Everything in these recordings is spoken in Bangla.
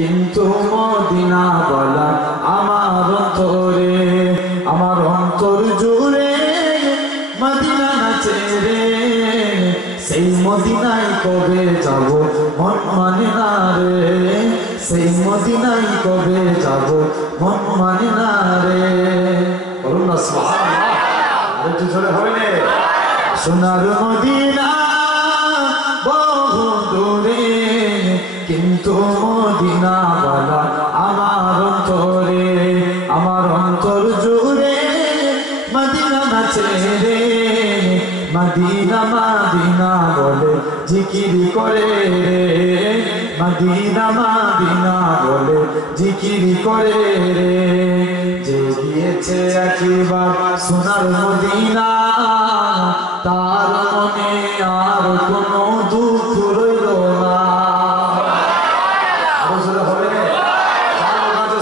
কিন্তু মদিনা বলা আমার অন্তরে, আমার অন্তর জুড়ে মদিনা নাচে রে। সেই মদিনায় কবে যাব মন মানে না রে, সেই মদিনায় কবে যাব মন মানে না রে। বলুন না সুবহানাল্লাহ, আরেকটু জোরে হবে না? সোনার মদিনা বহু দূরে, কিন্তু মদিনা বলা আমার অন্তরে, আমার অন্তর জুড়ে মদিনা নাচে রে। মদিনা মদিনা বলে জিকির করে রে, মদিনা মদিনা বলে জিকির করে রে। যে গিয়েছে একবার সোনার মদিনা, তার মনে আর কোনো দুঃখ রইল না। আরো জোরে হবে না?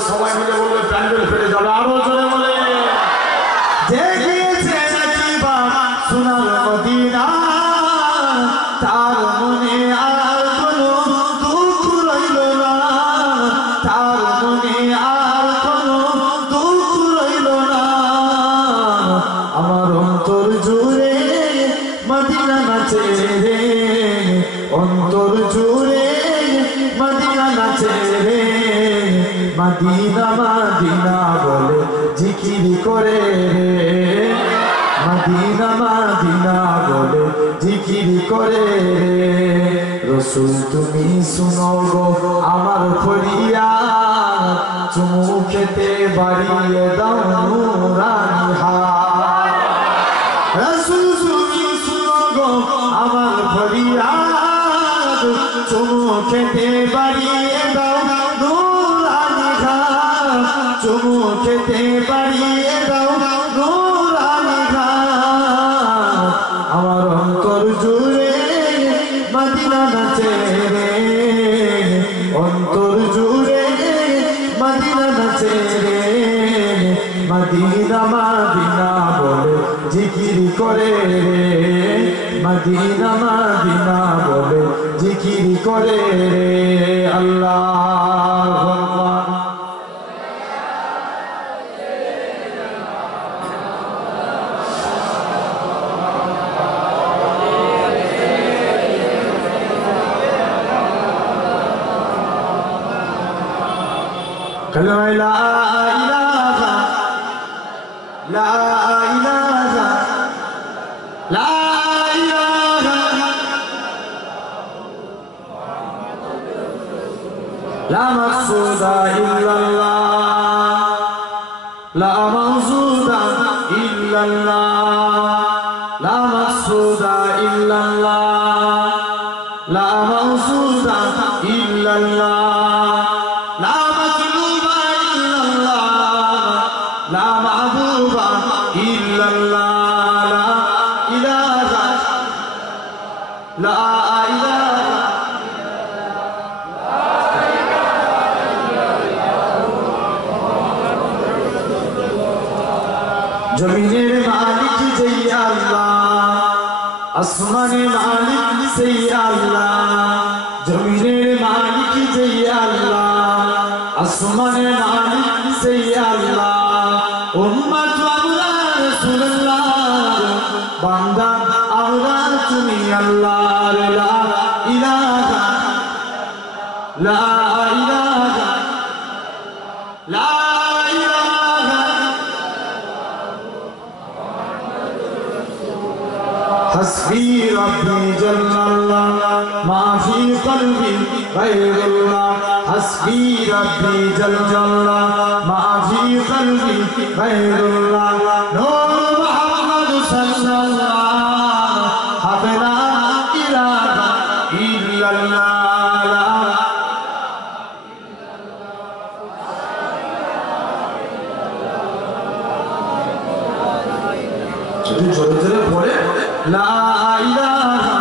সবাই মিলে বলবে, প্যান্ডেল ফেটে যাবে। আরো জোরে বলে, যে গিয়েছে একবার সোনার মদিনা, তার মনে আর কোনো দুঃখ রইল না, তার মনে আর কোনো দুঃখ রইল না। আমার অন্তর জুড়ে মদিনা নাচে রে, অন্তর জুড়ে মদিনা নাচে রে। মদিনা মদিনা বলে জিকির করে রে, মদিনা মদিনা বলে জিকির করে রে। রসুল তুমি শুনো গো আমার ফরিয়াদ, চুমু খেতে বাড়িয়ে দাও নূরানি হাত। রসুল তুমি শুনো গো আমার ফরিয়াদ, চুমু খেতে বাড়িয়ে দাও নূরানি হাত, চুমু খেতে বাড়িয়ে দাও নূরানি হাত। আমার অন্তর জুড়ে মদিনা নাচে রে, অন্তর জুড়ে মদিনা নাচে রে। মদিনা মদিনা বলে জিকির করে রে, মদিনা মদিনা বলে জিকির করে রে। আল্লাহু আকবার। كلمة لا إله لا إله لا إله لا مقصود إلا الله، لا مقصود إلا الله، لا مقصود إلا الله، لا مقصود إلا الله، জমিনের মালিক যেই আল্লাহ, আসমানের মালিক সেই আল্লাহ। জমিনের মালিক যেই আল্লাহ, আসমানের মালিক সেই আল্লাহ। উম্মত আমরা রাসূলুল্লাহ, বান্দা আমরা তুমি আল্লাহর। লা ইলাহা লা ইলাহা লা حسبي ربي جل الله ما في قلبي غير الله، حسبي ربي جل الله ما في قلبي غير الله. نور محمد صلى الله لا إله إلا الله. যদি জোরে জোরে পড়ে লা ইলাহা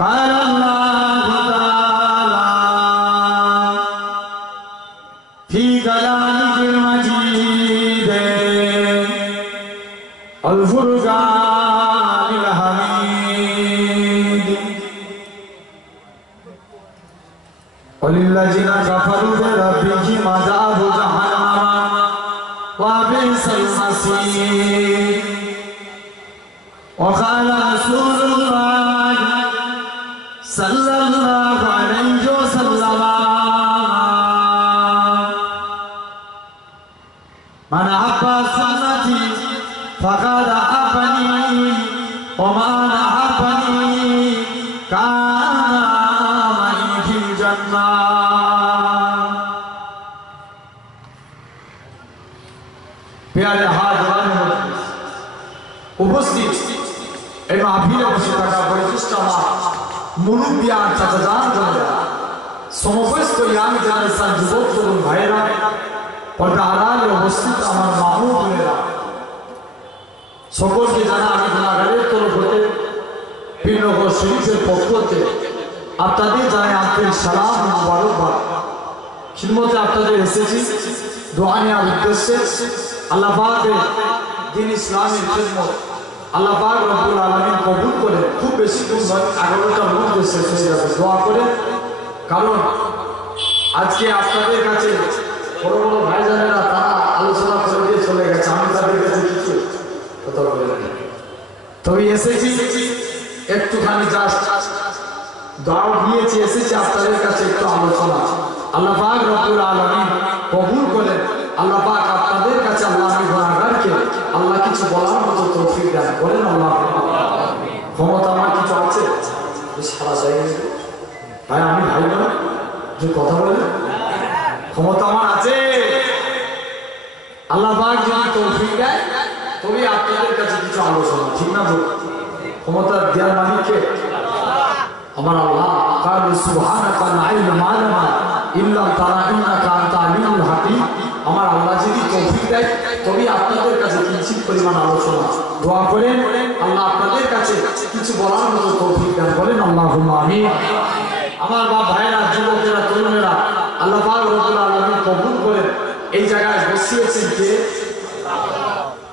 قال الله تعالى في كلامه المجيد والفرقان الحميد وللذين كفروا بربهم عذاب جهنم وبئس المصير وقال رسول الله صلى الله عليه وسلم من أحب سنتي فقد أحبني ومن أحبني كان معي في الجنة प्यारे हाज़िरान उपस्थित এই মাহফিলে বসে থাকা বয়োজ্যেষ্ঠ আমার মুরব্বিয়ান চাচাজান বোনেরা সমবয়স্ক ইয়াং জেনারেশন যুবক তরুণ ভাইয়েরা পর্দা আড়ালে অবস্থিত আমার মা ও বোনেরা সকলকে জানা আমি গুনাহগারের তরফ হতে পীরনগর শরীফের পক্ষ হতে আপনাদের জানাই আন্তরিক সালাম ও মোবারকবাদ। খিদমতে আপনাদের এসেছি দোয়া নেওয়ার উদ্দেশ্যে। আল্লাহ পাকের দ্বীন ইসলামের খিদমত আল্লাহ পাক রব্বুল আলামিন কবুল করে খুব বেশি দিন নয় 11টার মধ্যে শেষ হয়ে যাবে দোয়া করে। কারণ আজকে আপনাদের কাছে বড় বড় ভাইজানেরা তারা আলোচনা করে দিয়ে চলে গেছে, আমি তাদের কাছে কিছু কথা বলে তবে এসেছি একটুখানি জাস্ট দাও দিয়েছি, এসেছি আপনাদের কাছে একটু আলোচনা। আল্লাহ পাক রব্বুল আলামিন কবুল করে। আল্লাহ পাক আপনাদের কাছে আল্লাহ আমি গুনাহগারকে আল্লাহ কিছু বলার মতো তৌফিক দান করেন। আল্লাহ ক্ষমতা আমার কিছু আছে সারা জায়গায় ভাই আমি ভাই না যে কথা বলেন ক্ষমতা আমার আছে। আল্লাহ পাক যদি তৌফিক দেয় তবে আপনাদের কাছে কিছু আলোচনা, ঠিক না? ক্ষমতা দেওয়ার মালিককে আমার আল্লাহ। কালু সুবহানাকা লা ইলমা লানা ইল্লা তারা ইন্নাকা আনতা আলিমুল হাকিম। আমার আল্লাহ যদি তৌফিক দেয় তবে আপনাদের কাছে কিঞ্চিত পরিমাণ আলোচনা দোয়া করেন আল্লাহ আপনাদের কাছে কিছু বলার মতো তৌফিক দান করেন। আল্লাহুম্মা আমিন। আমার বাপ ভাইরা যুবকেরা তরুণেরা আল্লাহ পাক রব্বুল আলামিন কবুল করেন। এই জায়গায় বসিয়েছেন কে?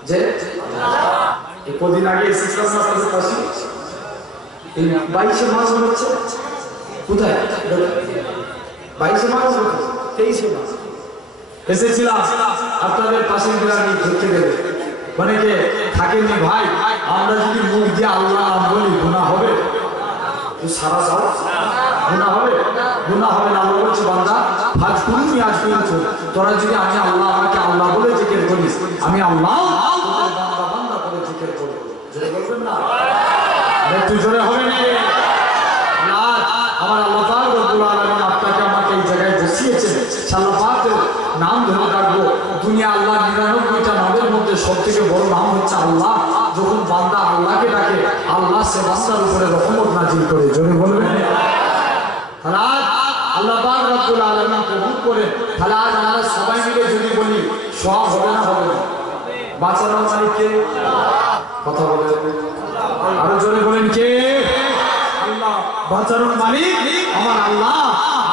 যে এই কদিন আগে এসেছিলাম না আপনাদের পাশে এই 22শে মাস হচ্ছে কোথায় 22শে মাস 23শে মাস এসেছিলাম আপনাদের পাশের গ্রামে ঘুরতে গেলে অনেকে থাকেননি ভাই আমরা যদি মুখ দিয়ে আল্লাহ নাম বলি গুনাহ হবে? সারা সাল গুনাহ হবে? গুনাহ হবে না। আল্লাহ বলছে বান্দা ফাজকুরুনি আযকুরকুম, তোরা যদি আমি আল্লাহ আমাকে আল্লাহ বলে জিকির করিস আমি আল্লাহ তোদের বান্দা বান্দা করে জিকির করব। জোরে বলবেন না? একটু জোরে হবে না? আমার আল্লাহ পাক রব্বুল আলামিন আপনাকে আমাকে এই জায়গায় বসিয়েছেন। আল্লাহ পাকের নাম ধরে রাখবো। দুনিয়া আল্লাহ 99টা নামের মধ্যে সবথেকে বড় নাম হচ্ছে আল্লাহ। যখন বান্দা আল্লাহকে ডাকে আল্লাহ সে বান্দার উপরে রহমত নাজিল করে। জোরে বলবেন? তাহলে আল্লাহ পাক রব্বুল আলামিন কবুল করে। তাহলে আজ আমরা সবাই মিলে যদি বলি সব হবে না? হবে না। বাঁচানোর মালিক কে? কথা বলেন আরো জোরে বলেন কে? আল্লাহ। বাঁচানোর মালিক আমার আল্লাহ।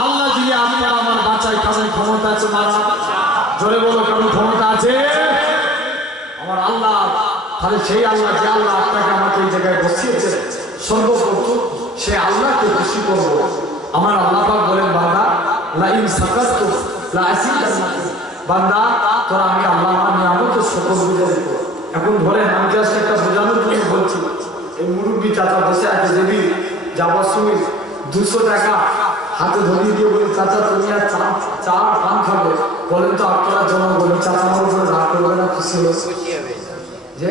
আল্লাহ যদি আপনার আমার বাঁচাই কারণ ক্ষমতা আছে মারা? জোরে বলো কারণ ক্ষমতা আছে আমার আল্লাহ। তাহলে সেই আল্লাহ যে আল্লাহ আপনাকে আমাকে এই জায়গায় বসিয়েছে সর্বপ্রথম সে আল্লাহকে খুশি করব। আমার আল্লাহ পাক বলেন বান্দা লা ইন শাকারতুম লা আযীদান্নাকুম, বান্দা তোরা আমি আল্লাহ আমার নিয়ামতের শুকর গুজারি কর। এখন ধরেন আমি জাস্ট একটা বোঝানোর জন্য বলছি। এই মুরব্বী চাচা বসে আছে যদি যাওয়ার সময় 200 টাকা হাতে ধরিয়ে দিয়ে বলি চাচা তুমি আর চা পান খাবে, বলেন তো আপনারা জনগণ চাচা আমার উপরে রাগ করবে না? খুশি হবে যে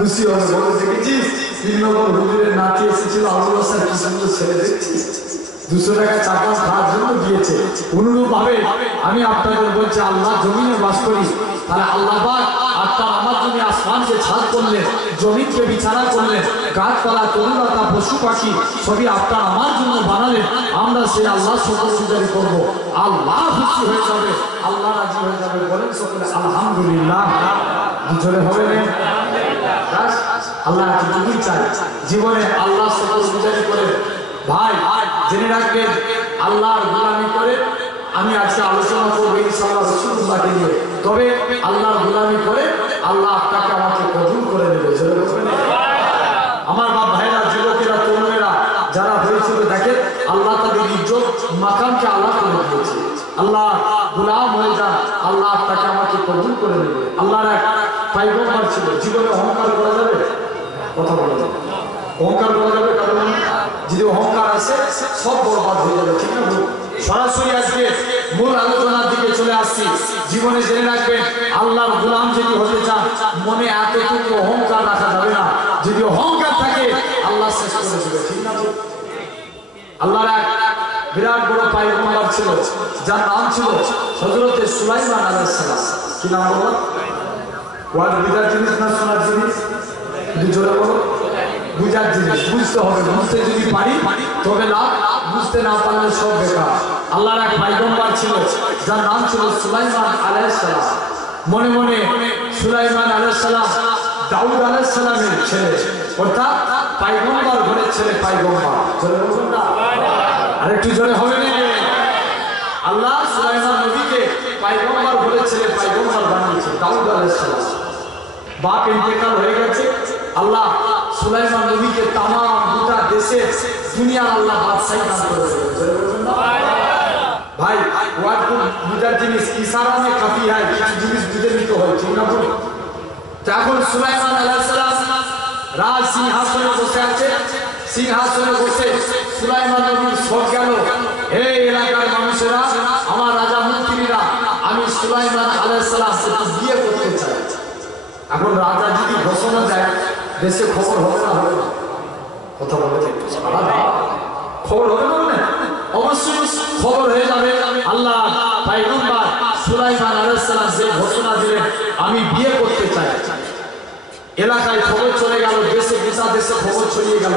খুশি হবে। বলে দেখেছিস শ্রীনগর হুজুরের নাতি এসেছিল আবুল হাসান কি সুন্দর ছেলে দেখছিস 200 টাকা চা পান খাওয়ার জন্য দিয়েছে। অনুরূপ ভাবে আমি আপনাদের বলছি আল্লাহ জমিনে বাস করি। তাহলে আল্লাহ পাক আপনার আমার জন্য আসমানকে ছাদ করলেন, জমিনকে বিছানা করলেন, গাছপালা তরুলতা পশু পাখি সবই আপনার আমার জন্য বানালেন। আমরা সেই আল্লাহ শুকরগুজারি করবো। আল্লাহ খুশি হয়ে যাবে, আল্লাহ রাজি হয়ে যাবে। বলেন সকলে আলহামদুলিল্লাহ। জোরে হবে না? আল্লাহ এতটুকুই চাই জীবনে আল্লাহ শুকরগুজারি করে। ভাই জেনে রাখবেন আল্লাহর গোলামি করে আমি আজকে আলোচনা করবো ইনশাআল্লাহ রাসূলুল্লাহকে নিয়ে। তবে আল্লাহর গোলামি করে আল্লাহ আপনাকে আমাকে কবুল করে নেবে। আমার বাপ ভাইরা, যুবকেরা, তরুণেরা যারা হয়েছিল, দেখেন আল্লাহ তাদের ইজ্জত মাকামকে আল্লাহ করে দিয়েছে। আল্লাহ গোলাম হয়ে যান, আল্লাহ আপনাকে আমাকে কবুল করে নেবে। আল্লাহর এক পয়গম্বর ছিল। জীবনে অহংকার করা যাবে? কথা বলা যাবে? অহংকার করা যাবে? কারণ যদি অহংকার আসে সব বরবাদ হয়ে যাবে, ঠিক না? সরাসরি আজকে মূল আলোচনার দিকে চলে আসছি। জীবনে জেনে রাখবেন, আল্লাহর গোলাম যদি হতে চান, মনে এতটুকু অহংকার রাখা যাবে না। যদি অহংকার থাকে আল্লাহ শেষ করে দেবে, ঠিক না? আল্লাহর এক বিরাট বড় পয়গম্বর ছিল, যার নাম ছিল হযরত সুলাইমান আলাইহিস সালাম। কি নাম বলো? ওয়াজ বুঝার জিনিস না শোনার জিনিস? যদি জোরে বলো, বুঝার জিনিস, বুঝতে হবে। বুঝতে যদি পারি তবে লাভ, বুঝতে না পারলে সব বেকার। আল্লাহর এক পয়গম্বর ছিল, যার নাম ছিল সুলাইমান আলাইহিস সালাম। মনে মনে সুলাইমান আলাইহিস সালাম দাউদ আলাইহিস সালামের ছেলে, অর্থাৎ পয়গম্বর ঘরের ছেলে। পয়গম্বর জোরে বলুন না, আরেকটু জোরে হবে না? আল্লাহ সুলাইমান নবীকে পয়গম্বর ঘরের ছেলে, পয়গম্বর বানিয়েছে। দাউদ আলাইহিস সালাম বাপ ইন্তেকাল হয়ে গেছে। আল্লাহ সুলাইমান নবীকে তামাম গোটা দেশে দুনিয়ার আল্লাহ বাদশাহী দান করে দিলেন। ভাই ওয়াজ বুঝার জিনিস, ইশারা মে কাফি হয়, কিছু জিনিস বুঝে নিতে হয়, ঠিক না? তখন সুলাইমান আলাইহিস সালাম রাজ সিংহাসনে বসে আছে। সিংহাসনে বসে সুলাইমান নবীর সব গেল, এই এলাকার মানুষেরা, আমার রাজা মন্ত্রীরা, আমি সুলাইমান আলাইহিস সালামকে বিয়ে করতে চাই। এখন রাজা যদি ঘোষণা দেয়, দেশে খবর হবে না? হবে না? কথা বলে খবর হবে না? অবশ্যই খবর হয়ে যাবে। আল্লাহ পয়গম্বর সুলাইমান আলাইহিস সালাম যে ঘোষণা দিলেন, আমি বিয়ে করতে চাই, এলাকায় খবর চলে গেল, দেশে গোটা দেশে খবর ছড়িয়ে গেল।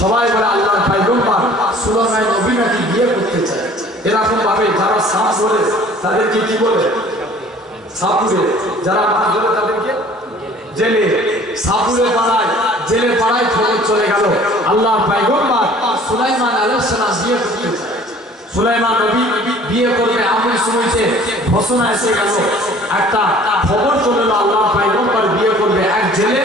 সবাই বলে আল্লাহর পয়গম্বর সুলাইমান নবী নাকি বিয়ে করতে চায়। এরকম ভাবে যারা সাপ বলে তাদেরকে কি বলে? সাপুরে। যারা মাছ ধরে তাদেরকে জেলে। সাপুরে পাড়ায়, জেলে পাড়ায় খবর চলে গেল, আল্লাহর পয়গম্বর সুলাইমান আলাইহিস সালাম বিয়ে করতে চায়। সুলাইমান নবী বিয়ে করবে, এমন সময়তে ঘোষণা এসে গেল, একটা খবর চলে এলো, আল্লাহর পয়গম্বর বিয়ে করবে। এক জেলে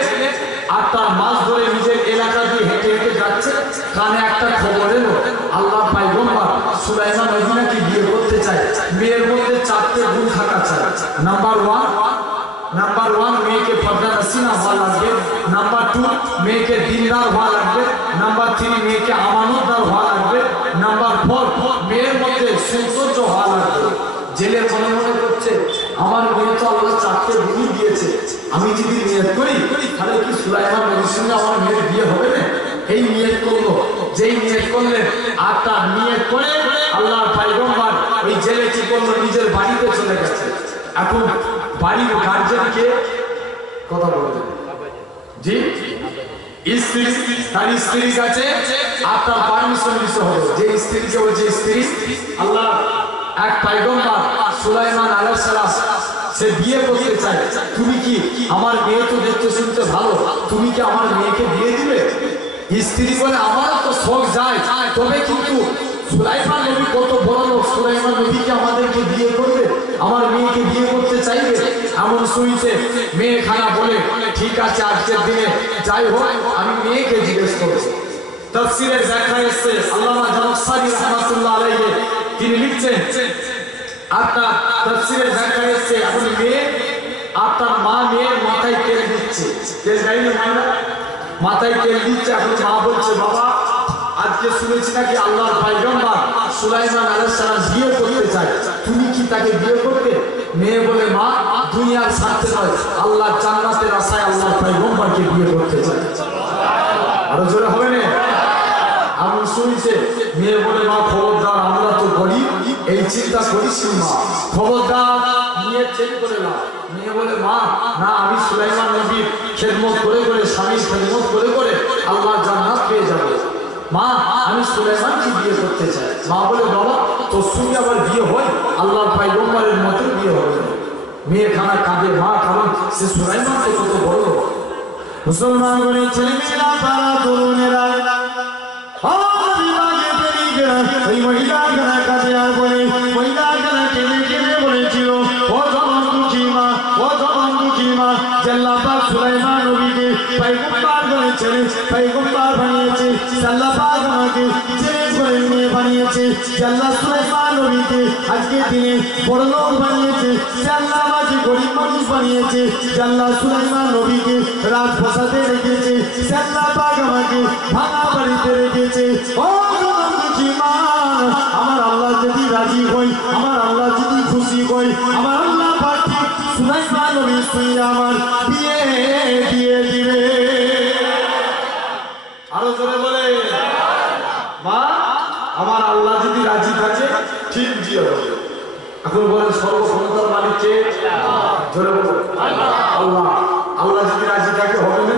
8টা মাস ধরে নিজের এলাকা দিয়ে হেঁটে হেঁটে যাচ্ছে, কানে একটা খবর এলো, আল্লাহর পয়গম্বর সুলাইমান নবী নাকি বিয়ে করতে চায়। মেয়ের মধ্যে 4টে গুণ থাকা চায়। নাম্বার 1 মেয়েকে পর্দা নসিনা হওয়া লাগবে। নাম্বার 2 মেয়েকে দিনদার হওয়া লাগবে। নাম্বার 3 মেয়েকে আমানতদার হওয়া লাগবে। নাম্বার 4 মেয়ের মধ্যে সৌন্দর্য হওয়া লাগবে। জেলে মনে মনে করছে, আমার মেয়ে তো আল্লাহ 4টে গুণই দিয়েছে, আমি যদি নিয়ত করি তাহলে কি সুলাইমান নবীর সঙ্গে আমার মেয়ের বিয়ে হবে না? এই নিয়ত করলো। যেই নিয়ত করলে 8টা নিয়ত করে আল্লাহর পয়গম্বর ওই জেলে কি করলো, নিজের বাড়িতে চলে গেছে। এখন বাড়ির গার্জেনকে কথা বলতে জি স্ত্রী, তার স্ত্রীর কাছে আপনার পারমিশন নিতে হবে। যে স্ত্রীকে, ওই যে স্ত্রী আল্লাহ এক পয়গম্বর সুলাইমান আলাইহিস সালাম সে বিয়ে করতে চায়, তুমি কি আমার মেয়ে তো দেখতে শুনতে ভালো, তুমি কি আমার মেয়েকে বিয়ে দিবে? স্ত্রী বলে, আমারও তো শখ যায়, তবে কিন্তু সুলাইমান নবী কত বড় লোক, সুলাইমান নবীকে আমাদেরকে বিয়ে করবে, আমার মেয়েকে বিয়ে করতে চাইবে। এমন শুনছে মেয়ে খানা বলে, ঠিক আছে আজকের দিনে যাই হোক আমি মেয়েকে জিজ্ঞেস করবো। তাফসীরের ব্যাখ্যা এসেছে, আল্লামা জামশারি রাহমাতুল্লাহ আলাইহি তিনি লিখছেন, আপনার তাফসীরের ব্যাখ্যা এসেছে, এখন মেয়ে আপনার মা মেয়ের মাথায় তেল দিচ্ছে, তেল দেয়নি মাথায় তেল দিচ্ছে। এখন মা বলছে, বাবা আজকে শুনেছি নাকি আল্লাহর পয়গম্বর সুলাইমান আলাইহিস সালাম বিয়ে করতে চায়, তুমি কি তাকে বিয়ে করবে? মেয়ে বলে, মা দুনিয়ার স্বার্থে নয়, আল্লাহর জান্নাতের আশায় আল্লাহর পয়গম্বরকে বিয়ে করতে চায়। আরো জোরে হবে না? এমন শুনছে মেয়ে বলে, মা খবরদার, আমরা তো গরিব, এই চিন্তা করিস মা, খবরদার নিয়ে চেক করে না। মেয়ে বলে, মা না, আমি সুলাইমান নবীর খেদমত করে করে, স্বামীর খেদমত করে করে আল্লাহর জান্নাত পেয়ে যাবো। মা আমি সুলাইমানকে বিয়ে করতে চাই। মা বলে, বাবা তোর সঙ্গে আবার বিয়ে হয়? আল্লাহর পয়গম্বরের মতো বিয়ে হবে। মেয়ে খানা কাঁদে, মা, কারণ সে সুলাইমান তো কত বড়। মুসলমান বলে, ছেলেমেয়েরা, পাড়া তরুণেরা, ওই মহিলা গানা কাঁদে আর বলে, মহিলা গানা কেঁদে কেঁদে বলেছিল, ও জনম দুঃখী মা, ও জনম দুঃখী মা আল্লাহ পাক সুলাইমান নবীকে পয়গম্বর করেছেন, পয়গম্বর বানিয়েছে। আল্লাহ পাক আমাকে জেলে করে নিয়ে বানিয়েছে। আল্লাহ সুলাইমান নবীকে আজকে দিনে বড় লোক বানিয়েছে। আল্লাহ আমাকে গরিব মানুষ বানিয়েছে। আল্লাহ সুলাইমান নবীকে রাজপ্রাসাদে রেখেছে। আল্লাহ পাক আমাকে ভাঙা বাড়িতে রেখেছে। ও দুঃখী মা, আমার আল্লাহ যদি রাজি হই, আমার আল্লাহ যদি খুশি হই, আমার আল্লাহ পাক সুলাইমান নবী শুয়ে আমার বিয়ে দিয়ে দিবে। আরো জোরে বলে মা, আমার আল্লাহ যদি রাজি থাকে ঠিক বিয়ে হবে। এখন বলেন সর্বক্ষমতার মালিক কে? জোরে বলে আল্লাহ। আল্লাহ যদি রাজি থাকে হবে না?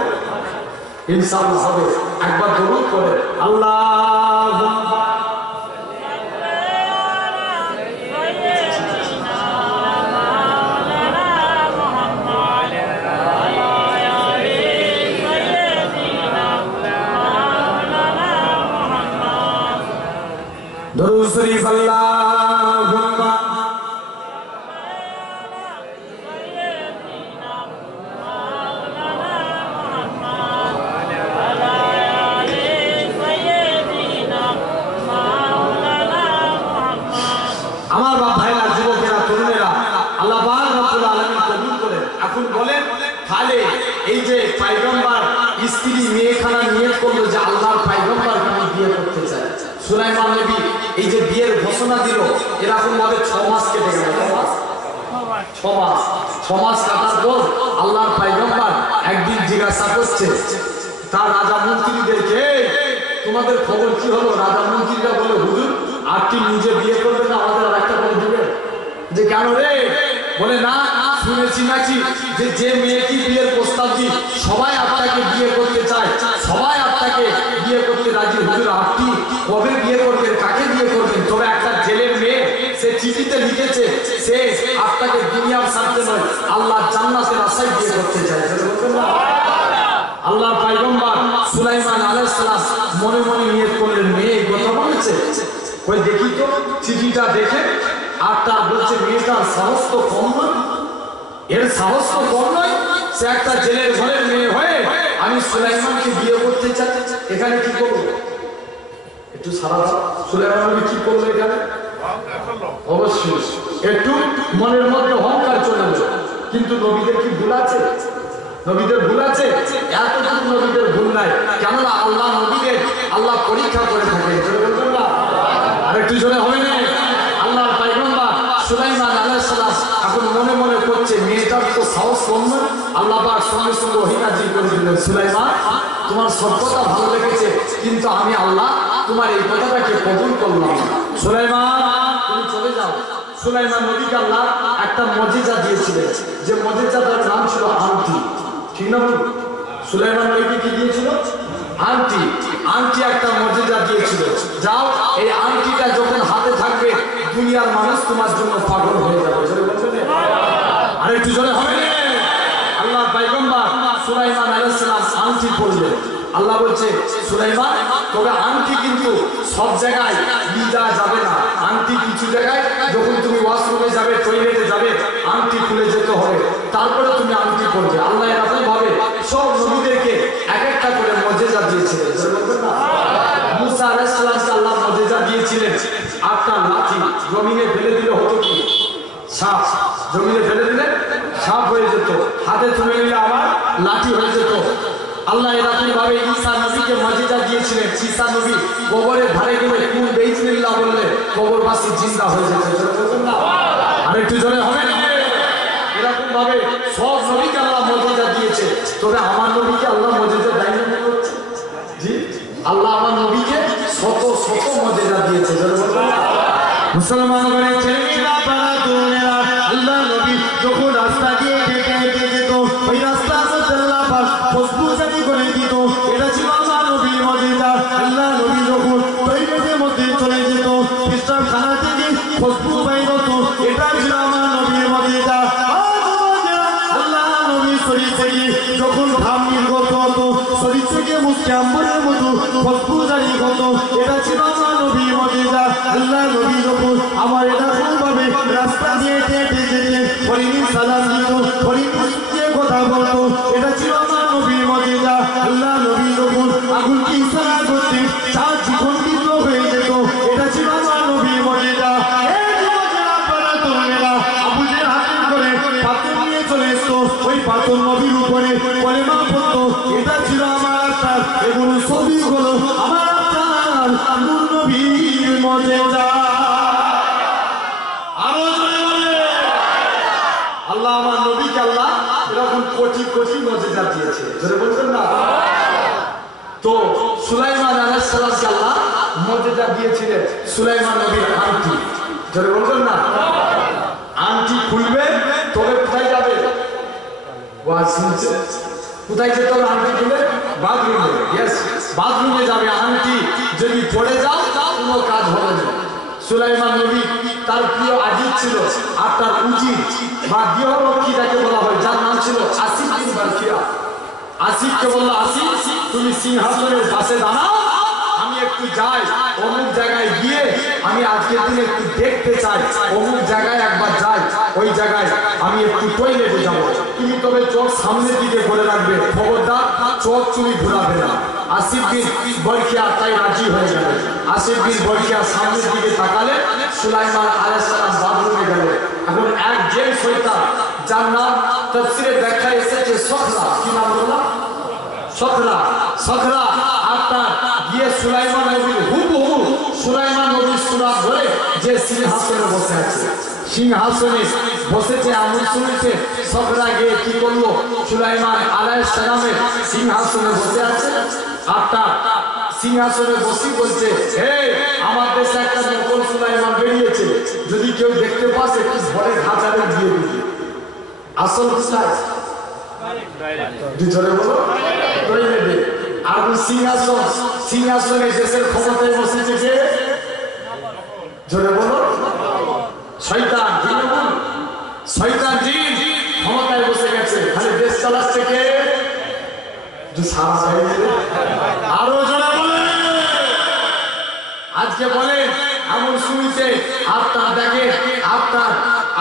ইনশাআল্লাহ হবে। একবার দরুদ করে আল্লাহ দরুদ শরীফ আল্লাহুম্মা আমার বাপ ভাইরা, যুবকেরা, তরুণেরা, আল্লাহ পাক রব্বুল আলামিন কবুল করেন। এখন বলেন তাহলে এই যে পয়গম্বর স্ত্রী মেয়েখানা নিয়ত করলো যে আল্লাহর পয়গম্বর আমি বিয়ে করতে চাই। সুলাইমান নবী এই যে বিয়ের ঘোষণা দিল, এরকম ভাবে 6 মাস কেটে গেল। 6 মাস কাটার পর আল্লাহর পয়গম্বর একদিন জিজ্ঞাসা করছে তার রাজা মন্ত্রীদেরকে, তোমাদের খবর কি হলো? রাজা মন্ত্রীরা বলে, হুজুর আপনি নিজে বিয়ে করবেন না, আমাদের আর একটা করে দিবে। যে কেন রে? বলে না, শুনেছি নাকি যে মেয়েটি বিয়ের প্রস্তাব দিই সবাই আপনাকে বিয়ে করতে চায়, সবাই আপনাকে বিয়ে করতে রাজি। হুজুর আপনি কবে বিয়ে করবেন, কাকে বিয়ে করবেন? তবে একটা জেলের মেয়ে সে চিঠিতে লিখেছে সে আপনাকে দুনিয়ার সাথে নয় আল্লাহ জান্নাতের আশায় বিয়ে করতে চায়। আল্লাহর পয়গম্বর সুলাইমান আলাইহিস সালাম মনে মনে নিয়ত করলেন, মেয়ে কথা বলেছে, ওই দেখি তো চিঠিটা দেখে। আর তার বলছে মেয়েটার সাহস তো কম নয়, এর সাহস তো কম নয়, সে একটা জেলের ঘরের মেয়ে হয়ে আমি সুলাইমানকে বিয়ে করতে চাই। এখানে কি করবো? একটু সারা সুলাইমান নবী কি করলো এখানে? অবশ্যই একটু মনের মধ্যে অহংকার চলে গেল। কিন্তু নবীদের কি ভুল আছে? নবীদের ভুল আছে? এতটুকু নবীদের ভুল নাই। কেননা আল্লাহ নবীদের আল্লাহ পরীক্ষা করে থাকে। আর একটু জোরে হবে না? আল্লাহর পয়গম্বর সুলাইমান আলাইহিস সালাম এখন মনে মনে করছে মেয়েটার তো সাহস কম না। আল্লাহ পাক সঙ্গে সঙ্গে ওহী নাযিল করে দিলেন, সুলাইমান তোমার সভ্যতা ভালো লেগেছে, কিন্তু আমি আল্লাহ তোমার এই কথাটাকে কবুল করলাম না। সুলাইমান তুমি চলে যাও। সুলাইমান নবীকে আল্লাহ একটা মুজিজা দিয়েছিলেন, যে মুজিজাটার নাম ছিল আংটি। ঠিক না বলুন? সুলাইমান নবীকে কি দিয়েছিল? আংটি। আংটি একটা মুজিজা দিয়েছিল। যাও, এই আংটিটা যখন হাতে থাকবে দুনিয়ার মানুষ তোমার জন্য পাগল হয়ে যাবে। আর একটু জোরে হবে না? আল্লাহর পয়গম্বর সুলাইমান আলাইহিস সালাম আংটি পরলেন। আল্লাহ বলছে, সুলাইমান তবে আংটি কিন্তু সব জায়গায় নিয়ে যাওয়া যাবে না। আংটি কিছু জায়গায় যখন তুমি ওয়াশরুমে যাবে, টয়লেটে যাবে, আংটি খুলে যেতে হবে, তারপরে তুমি আংটি পরবে। আল্লাহ এরকম ভাবে সব নবীদেরকে এক একটা করে মুজিজা দিয়েছিলেন। মুসা আলাইহিস সালামকে আল্লাহ মুজিজা দিয়েছিলেন, একটা লাঠি জমিনে ফেলে দিলে হতো কি? সাপ। জমিনে ফেলে দিলে সাপ হয়ে যেত, হাতে তুলে নিলে আবার লাঠি হয়ে যেত। আল্লাহ এরকম ভাবে ঈসা নবীকে মুজিজা দিয়েছিলেন। ঈসা নবী কবরের ধারে গেলে কুল বেইজনিল্লাহ বললে কবরবাসী জিন্দা হয়ে যেত। আর একটু জোরে হবে না? এরকম ভাবে সব নবীকে আল্লাহ মুজিজা দিয়েছে। তবে আমার নবীকে আল্লাহ মুজিজা দেয়নি মনে হচ্ছে? জি, আল্লাহ আমার নবীকে শত শত মুজিজা দিয়েছে। মুসলমান করে ছেলেরা পাড়া দুনিয়া আল্লাহ নবী যখন রাস্তা দিয়ে হেঁটে হেঁটে যেত, ওই রাস্তা আল্লাহ পাক খুশবু জারি করে দিত। এটা ছিল আল্লাহ নবীর মুজিজা। আল্লাহ নবী যখন টয়লেটের মধ্যে চলে যেত, পেশাবখানা থেকে খুশবু বের হতো, এটা ছিল আমার নবীর মুজিজা। আল্লাহ নবী শরীর থেকে যখন ঘাম নির্গত হতো, শরীর থেকে মুখে আম্বরের মতো খুশবু জারি হতো, এটা ছিল আমার নবী মুজিজা আল্লাহ নবী যখন আমার এরকম ভাবে রাস্তা দিয়ে হেঁটে যেতে হরিণী সালাম দিত হরিণী যে কথা বলতো এটা ছিল আমার নবী মুজিজা আল্লাহ নবী যখন আগুনকে ইশারা করতে চার জীবনবিদ্ধ হয়ে যেত এটা ছিল আমার নবী মুজিজা আবু জেহেল হাতে করে পাথর নিয়ে চলে এসতো ওই পাথর নবীর উপরে কলেমা পড়তো এটা ছিল আমার আত্মার এগুলো সবই হলো আমার আত্মার নবীর মুজিজা আরো জোরে বলে আল্লাহ আমার নবীকে আল্লাহ এরকম কোটি কোটি মুজিজা দিয়েছে জোরে বলবেন না তো সুলাইমান আলাইহিস সালামকে আল্লাহ মুজিজা দিয়েছিলেন সুলাইমান নবীর আংটি জোরে বলবেন না আংটি খুলবে তবে কোথায় যাবে ওয়াজ শুনছে কোথায় যেতে হবে আংটি খুলে বাথরুমে ইয়েস বাথরুমে যাবে আংটি যদি পড়ে যাও কোনো কাজ হবে না সুলাইমান নবী তার প্রিয় আজিজ ছিল আর তার উজির বা গৃহরক্ষী যাকে বলা হয় যার নাম ছিল আসিফ বিন বারকিয়া আসিফকে বলল আসিফ তুমি সিংহাসনের পাশে দাঁড়াও আমি একটু যাই অমুক জায়গায় গিয়ে আমি আজকের দিনে একটু দেখতে চাই অমুক জায়গায় একবার যাই ওই জায়গায় আমি একটু টয়লেটে যাব তুমি তবে চোখ সামনের দিকে করে রাখবে খবরদার চোখ চুরি ঘোরাবে না আসিফ বিন বারকিয়া তাই রাজি হয়ে গেল আসিফ বিন বারকিয়া সামনের দিকে তাকালে সুলাইমান আলাইহিস সালাম বাথরুমে গেল এখন এক জেল শয়তান যার নাম তাফসীরে ব্যাখ্যা এসেছে সখরা কি নাম বললাম সখরা আপনার গিয়ে সুলাইমান নবীর হুবহু সুলাইমান নবীর সুরাত ধরে যে সিংহাসনে বসে আছে সিংহাসনে বসেছে আমল শুনেছে সখরা গিয়ে কি করলো সুলাইমান আলাইহিস সালামের সিংহাসনে বসে আছে আপনার সিংহাসনে বসে বলছে হে আমার দেশে একটা নকল সুলাইমান বেরিয়েছে যদি কেউ দেখতে পাস একটু ঘরে ঢাকারে দিয়ে দিবি আসল কোথায় ভিতরে বলো টয়লেটে আর সিংহাসনে দেশের ক্ষমতায় বসেছে কে জোরে বলো শয়তান শয়তান জিন ক্ষমতায় বসে গেছে খালি দেশ চালাচ্ছে কে আরো জোরে বলে আজকে বলে এমন শুনতে আপনার দেখে আপনার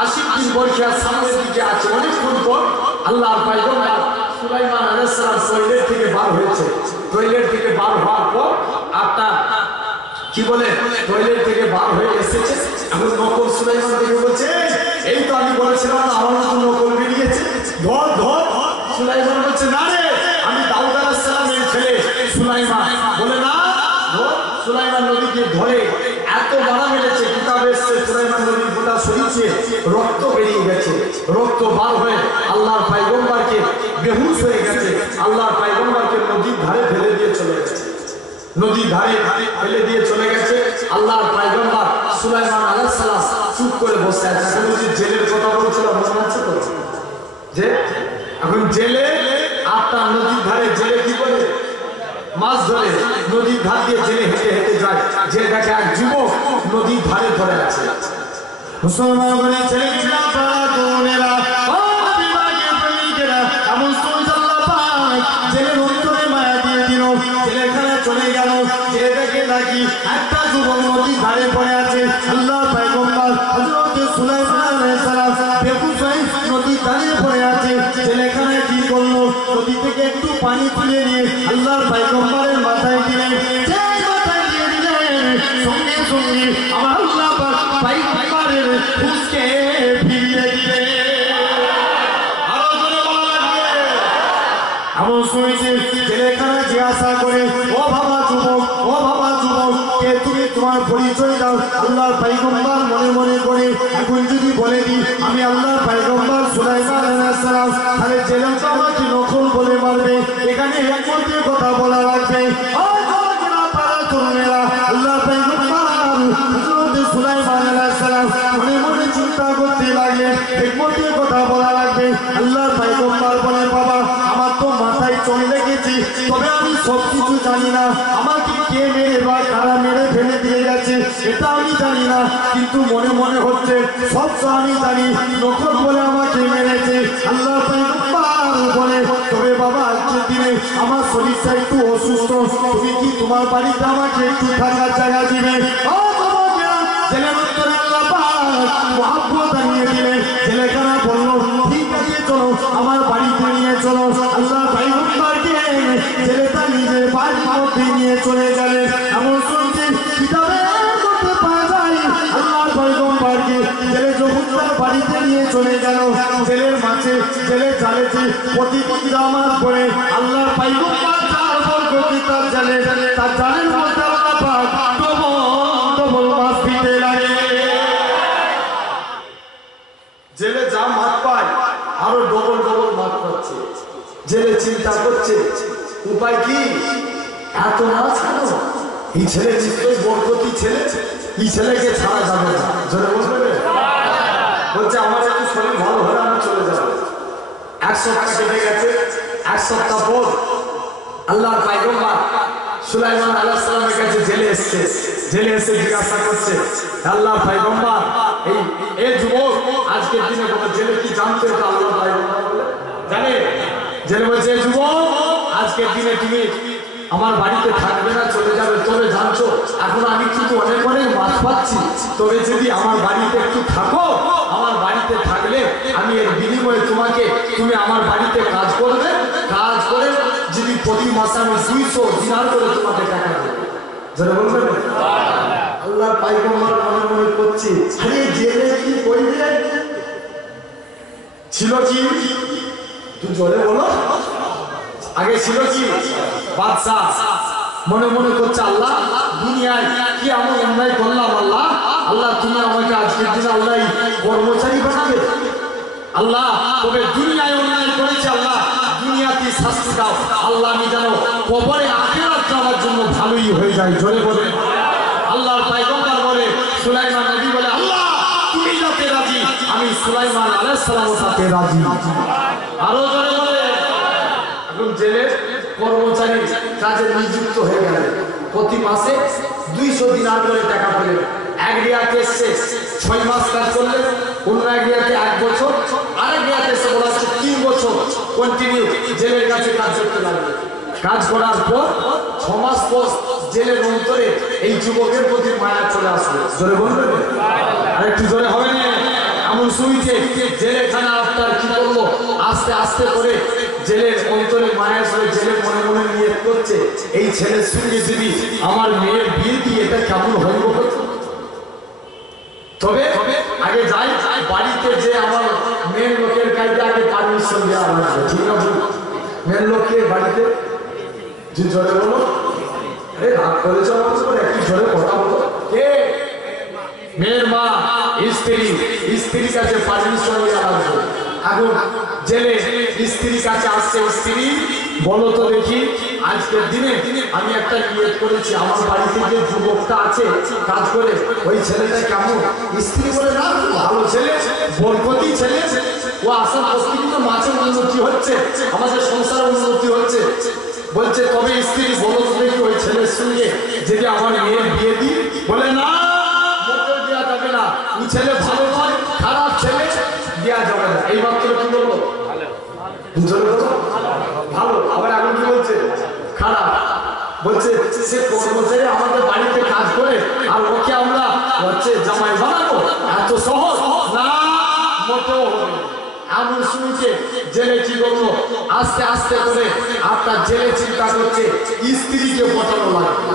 আসিফ বিন বারকিয়া সামনের দিকে আছে অনেকক্ষণ পর আল্লাহর পয়গম্বর সুলাইমান আলাইহিস সালাম টয়লেট থেকে বার হয়েছে টয়লেট থেকে বার হওয়ার পর আপনার কি বলে টয়লেট থেকে বার হয়ে এসেছে এখন নকল সুলাইমান থেকে বলছে এই তো আমি বলেছিলাম না আমার মতো নকল বেরিয়েছে ধর ধর সুলাইমান বলছে না রে আমি দাউদ আলাইহিস সালামের ছেলে সুলাইমান বলে না সুলাইমান নবীকে ধরে এত মারা মেরেছে কিতাবে এসেছে সুলাইমান নবীর গোটা শরীরে রক্ত বেরিয়ে গেছে রক্ত বার হয়ে আল্লাহর পয়গম্বরকে বেহুশ হয়ে গেছে আল্লাহর পয়গম্বরকে নদীর ধারে ফেলে দিয়ে চলে গেছে নদীর ধারে ফেলে দিয়ে চলে গেছে আল্লাহর পয়গম্বর সুলাইমান আলাইহিস সালাম চুপ করে বসে আছে এখন যে জেলের কথা বলছিল মনে আছে তো যে এখন জেলে আপনার নদীর ধারে জেলে কি করে মাছ ধরে নদীর ধার দিয়ে জেলে হেঁটে হেঁটে যায় যে দেখে এক যুবক নদীর ধারে ধরে আছে মুসলমান করে ছেলে এমন জেলের অন্তরে মায়া দিয়ে দিল জেলেখানে চলে গেল জেলে দেখে নাকি একটা যুবক নদীর ধারে পড়ে আছে আল্লাহ পয়গম্বর হযরত সুলাইমান আলাইহিস সালাম বেহুশ হয়ে নদীর ধারে পড়ে আছে জেলেখানে কি করলো নদী থেকে একটু পানি তুলে নিয়ে আল্লাহর পয়গম্বরের মাথায় দিলেন যে মাথায় দিয়ে দিলেন সঙ্গে সঙ্গে আমার আল্লাহ পয়গম্বরের হুঁশকে ফিরিয়ে দিলেন আরো জোরে বলা লাগবে এমন শুনেছি জেলেখানে জিজ্ঞাসা করে ও বাবা যুবক কে তুমি তোমার পরিচয় দাও আল্লাহর পয়গম্বর মনে মনে করে এখন যদি বলে দিই আমি আল্লাহর পয়গম্বর সুলাইমান আলাইহিস সালাম তাহলে জেলে তো আমাকে নকল বলে মারবে এখানে একমতের কথা বলা লাগবে আল্লাহর পয়গম্বর হযরত সুলাইমান আলাইহিস সালাম মনে মনে চিন্তা করতে লাগলেন একমতের কথা বলা লাগবে আল্লাহর পয়গম্বর বলে বাবা আমার তো মাথায় চোখ লেগেছে তবে আমি সব কিছু জানি না আমাকে কে মেরে বা কারা মেরে ফেলে দিয়ে গেছে এটা আমি জানি না কিন্তু মনে মনে হচ্ছে সব তো আমি জানি নকল বলে আমাকে মেরেছে আল্লাহর পয়গম্বর বলে তবে বাবা আজকের দিনে আমার শরীরটা একটু অসুস্থ তুমি কি তোমার বাড়িতে আমাকে একটু থাকার জায়গা দিবে। ও যুবকেরা, জেলের উত্তরে আল্লাহ পাক মহব্বত নিয়ে দিলেন। জেলেখানা বলল ঠিক আছে চলো আমার বাড়িতে নিয়ে চলো। আল্লাহ পয়গম্বরকে জেলেটা নিজের বাড়ির মধ্যে নিয়ে চলে গেলেন। এমন শুনছি কিতাবে করতে পাওয়া যায় আল্লাহ পয়গম্বরকে জেলে যখন তার বাড়িতে নিয়ে চলে গেল, জেলের মাঝে জেলের জালেতে প্রতিদিন নামাজ পড়ে আল্লাহর পয়গম্বর তার বরকতে তার জালে তার জালের মধ্যে আল্লাহ পাক ডবল মাছ দিতে লাগে। জেলে যা মাছ পায় আরো ডবল মাছ পাচ্ছে। জেলে চিন্তা করছে উপায় কি, এত মাছ কেন? এই ছেলে নিশ্চয়ই বরকতি ছেলে, এই ছেলেকে ছাড়া যাবে না। জোরে বলবে বলছে আমার একটু শরীর ভালো হলে আমি চলে যাবো। এক সপ্তাহ কেটে গেছে। এক সপ্তাহ পর আল্লাহর পয়গম্বর সুলাইমান আলাইহিস সালামের কাছে জেলে এসেছে। জেলে এসে জিজ্ঞাসা করছে আল্লাহর পয়গম্বর এই যুবক আজকের দিনে বলে জেলে কি জানতে তো আল্লাহর পয়গম্বর বলে জানে। জেলে বলছে যুবক আজকের দিনে তুমি আমার বাড়িতে থাকবে না, চলে যাবে। তবে জানছো এখন আমি কিন্তু অনেক মাছ পাচ্ছি, তবে যদি আমার বাড়িতে একটু থাকো, আমার বাড়িতে থাকলে আমি এর বিনিময়ে তুমি আমার বাড়িতে কাজ করবে, কাজ করে যদি প্রতি মাসে আমি 200 দিনার করে তোমাকে টাকা দেবো। যারা বলবেন আল্লাহর পয়গম্বর মনে করছি আরে জেলে কি করবে ছিল কি তুই জোরে বলো। আগে ছিল কি বাদশা মনে করছে আল্লাহ দুনিয়ায় কি আমি অন্যায় করলাম, আল্লাহ তুমি আমাকে আজকের দিনে আল্লাহ কর্মচারী বানাবে। আল্লাহ তবে দুনিয়ায় অন্যায় করেছে, আল্লাহ দুনিয়াতে শাস্তি দাও। আল্লাহ আমি জানো কবরে আখিরাত আমার জন্য ভালোই হয়ে যায়। জোরে বলে আল্লাহর পয়গম্বর বলে সুলাইমান নবী বলে আল্লাহ তুমি যাতে রাজি আমি সুলাইমান আলাইহিস সালাম সাথে রাজি। আরো জোরে বলে এখন জেলের কর্মচারী কাজে নিযুক্ত হয়ে গেল। প্রতি মাসে 200 দিনার করে টাকা পেলেন। এক রিয়াতে এসছে 6 মাস কাজ করলেন, অন্য এক রিয়াতে 1 বছর, আরেক রিয়াতে এসে বলা হচ্ছে 3 বছর কন্টিনিউ জেলের কাছে কাজ করতে লাগবে। কাজ করার পর 6 মাস পর জেলের অন্তরে এই যুবকের প্রতি মায়া চলে আসবে। জোরে বলবেন আরেকটু জোরে হবে না? এমন শুনছে জেলেখানা আপনার কি করলো আস্তে আস্তে করে জেলের অন্তরে মায়া চলে। জেলে মনে নিয়ত করছে এই ছেলের সঙ্গে যদি আমার মেয়ের বিয়ে দিই এটা কেমন হইব। তবে আগে যাই বাড়িতে যে আমার মেয়ের লোকের কাছে আগে পারমিশন দেওয়া লাগবে। ঠিক আছে মেয়ের লোককে বাড়িতে যে জোরে বলো আরে রাগ করেছ একটু জোরে কথা বলো। কে? মেয়ের মা স্ত্রীর কাছে পারমিশন দেওয়া লাগবে। এখন জেলে স্ত্রীর কাছে আসছে, স্ত্রী বলো তো দেখি আজকের দিনে আমি একটা নিয়ত করেছি আমার বাড়িতে যে যুবকটা আছে কাজ করে ওই ছেলেটা কেমন? স্ত্রী বলে না ভালো ছেলে, বরকতি ছেলে, ও আসার প্রতিদিন মাছের উন্নতি হচ্ছে, আমাদের সংসারের উন্নতি হচ্ছে। বলছে তবে স্ত্রী বলো তো দেখি ওই ছেলের সঙ্গে যদি আমার মেয়ের বিয়ে দিই। বলে না মোটেও দেওয়া যাবে না, ওই ছেলে ভালো নয়, খারাপ ছেলে, দেওয়া যাবে না। এই মাত্র কি বলবো ভালো, আবার এখন কি বলছে খারাপ। বলছে সে কর্মচারী আমাদের বাড়িতে কাজ করে আর ওকে আমরা হচ্ছে জামাই বানাবো, এত সহজ না, মোটেও হবে। এমন শুনছে জেলে কি করলো আস্তে আস্তে করে আপনার জেলে চিন্তা করছে স্ত্রীকে পটানো লাগবে।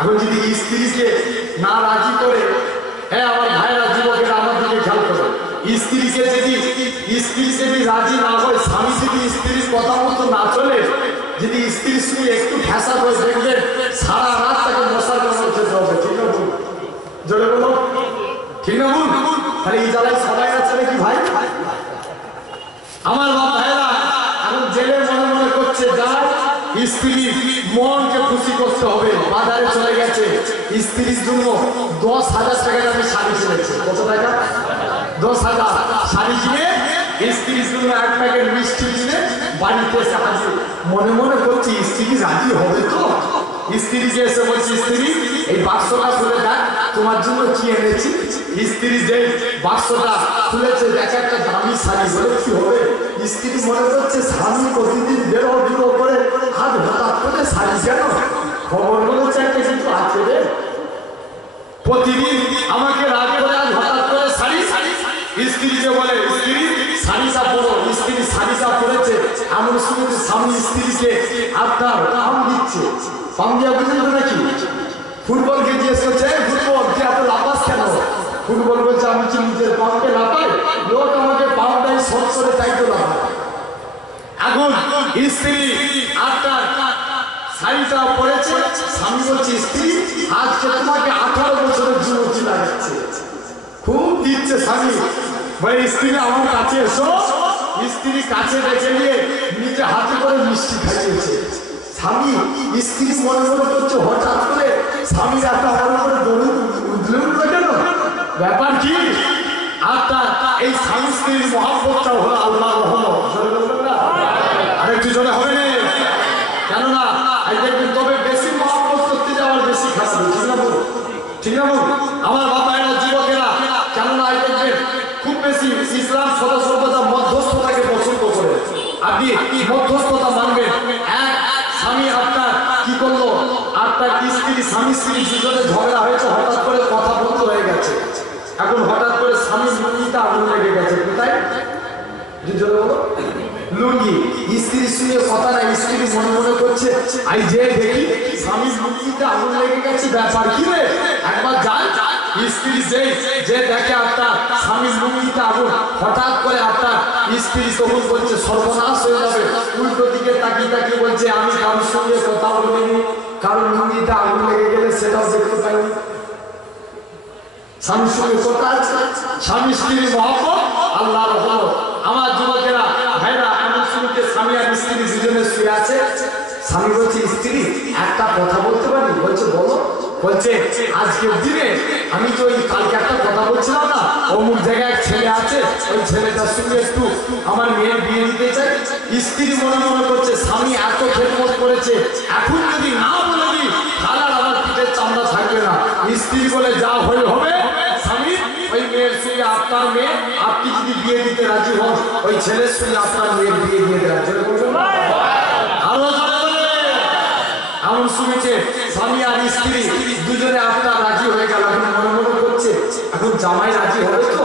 এখন যদি স্ত্রীকে না রাজি করে, হ্যাঁ আমার ভাইরা যুবকেরা আমার দিকে খেয়াল করে, স্ত্রীকে যদি রাজি না হয়, স্বামী যদি স্ত্রীর কথা মতো না চলে, যদি স্ত্রীর সঙ্গে একটু ফ্যাসা করে দেখবেন সারা রাত তাকে মশার কামড় খেতে হবে। ঠিক না বল? জোরে বলো ঠিক না বল? তাহলে এই জ্বালায় সবাই আছে নাকি ভাই? আমার বাপ ভাইরা এখন জেলে মনে করছে যায় স্ত্রীর মনকে খুশি করতে হবে। বাজারে চলে গেছে স্ত্রীর জন্য 10,000 টাকা আমি শাড়ি কিনেছি। কত টাকা? 10,000 শাড়ি কিনে স্ত্রীর জন্য 1 প্যাকেট মিষ্টি কিনে বাড়িতে এসে হাজির। মনে করছি স্ত্রী রাজি হবে তো। স্ত্রীকে এসে বলছি স্ত্রী এই বাক্সটা খুলে দেখ তোমার জন্য কি এনেছি। স্ত্রী যে বাক্সটা খুলেছে দেখে একটা দামি শাড়ি। বলে কি হবে? স্ত্রী মনে করছে স্বামী প্রতিদিন বেরো করে হাত হঠাৎ করে শাড়ি কেন? খবর বলেছে একটা কিছু আছে রে। প্রতিদিন আমাকে রাগ করে আজ হঠাৎ করে শাড়ি স্ত্রীকে বলে স্ত্রী শাড়িটা পরো, স্ত্রী শাড়িটা পরেছে এমন সময় স্বামী স্ত্রীকে আপনার পাম দিচ্ছে। পাম দিয়া বুঝলেন তো নাকি? ফুটবলকে জিজ্ঞেস করছে ফুটবল কি এত লাফাস কেন? ফুটবল বলছে আমি কি নিজের পামকে লাফাই? লোক আমাকে পামটাই শর্ট করে চাইতে লাফায়। এখন স্ত্রী আপনার শাড়িটা পরেছে, স্বামী বলছে স্ত্রী আজকে তোমাকে 18 বছরের যুবতী লাগাচ্ছে। খুব দিচ্ছে স্বামী, বলে স্ত্রী আমার কাছে এসো। স্ত্রী কাছে রেখে নিয়ে নিজে হাতে করে মিষ্টি খাইয়েছে। স্বামী স্ত্রী মনে মনে করছে হঠাৎ করে স্বামীর একটা আমার উপরে দৌড়ে উঠলে উঠবে কেন? ব্যাপার কি? আপনার এই স্বামী স্ত্রীর মহাব্বতটা হলো আল্লাহর রহমত। আরেকটু জোরে হবে না কেননা দেখবেন তবে বেশি মহাব্বত করতে যাওয়ার বেশি খারাপ। ঠিক না বলুন? ঠিক না বলুন? আমার বাবারা যুবকেরা কেননা দেখবেন খুব বেশি ইসলাম সর্বদা মধ্যস্থতাকে পছন্দ করে। আপনি মধ্যস্থতা মানবেন। এক স্বামী আপনার কি করলো, আপনার স্ত্রী স্বামী স্ত্রী দুজনে ঝগড়া হয়েছে, হঠাৎ করে কথা বন্ধ হয়ে গেছে। এখন হঠাৎ করে স্বামী লুঙ্গিটা আগুন লেগে গেছে। কোথায়? দুজনে বলো লুঙ্গি। স্ত্রীর সঙ্গে কথা নাই, স্ত্রী মনে মনে করছে আই যে দেখি স্বামী লুঙ্গিতে আগুন লেগে গেছে, ব্যাপার কি রে? একবার যায় স্ত্রী যে দেখে আপনার স্বামী লুঙ্গিতে আগুন, হঠাৎ করে আপনার স্ত্রী তখন বলছে সর্বনাশ হয়ে যাবে। উল্টো দিকে তাকিয়ে তাকিয়ে বলছে আমি কারোর সঙ্গে কথা বলিনি, কারোর লুঙ্গিতে আগুন লেগে গেলে সেটাও দেখতে পাইনি। স্বামীর সঙ্গে কথা আছে, স্বামী স্ত্রীর মহব্বত আল্লাহর রহমত। আমার যুবকেরা ভাইরা এমন শুনতে স্বামী আর স্ত্রী দুজনে শুয়ে আছে। স্বামী বলছে স্ত্রী একটা কথা বলতে পারি? বলছে বলো। বলছে আজকের দিনে আমি তো ওই কালকে একটা কথা বলছিলাম না, অমুক জায়গায় এক ছেলে আছে, ওই ছেলেটার সঙ্গে একটু আমার মেয়ের বিয়ে দিতে চাই। স্ত্রী মনে মনে করছে স্বামী এত খেদমত করেছে, এখন যদি না বলে দিই তাহলে আমার পিঠের চামড়া থাকবে না। স্ত্রী বলে যা হয়ে হবে। স্বামী ওই মেয়ের সঙ্গে আপনার মেয়ে আপনি যদি বিয়ে দিতে রাজি হন, ওই ছেলের সঙ্গে আপনার মেয়ের বিয়ে দিয়ে রাজি করবেন। আরো এমন শুনেছে স্বামী আর স্ত্রী দুজনে আপনার রাজি হয়ে গেল। এখন মনে মনে করছে এখন জামাই রাজি হবে তো?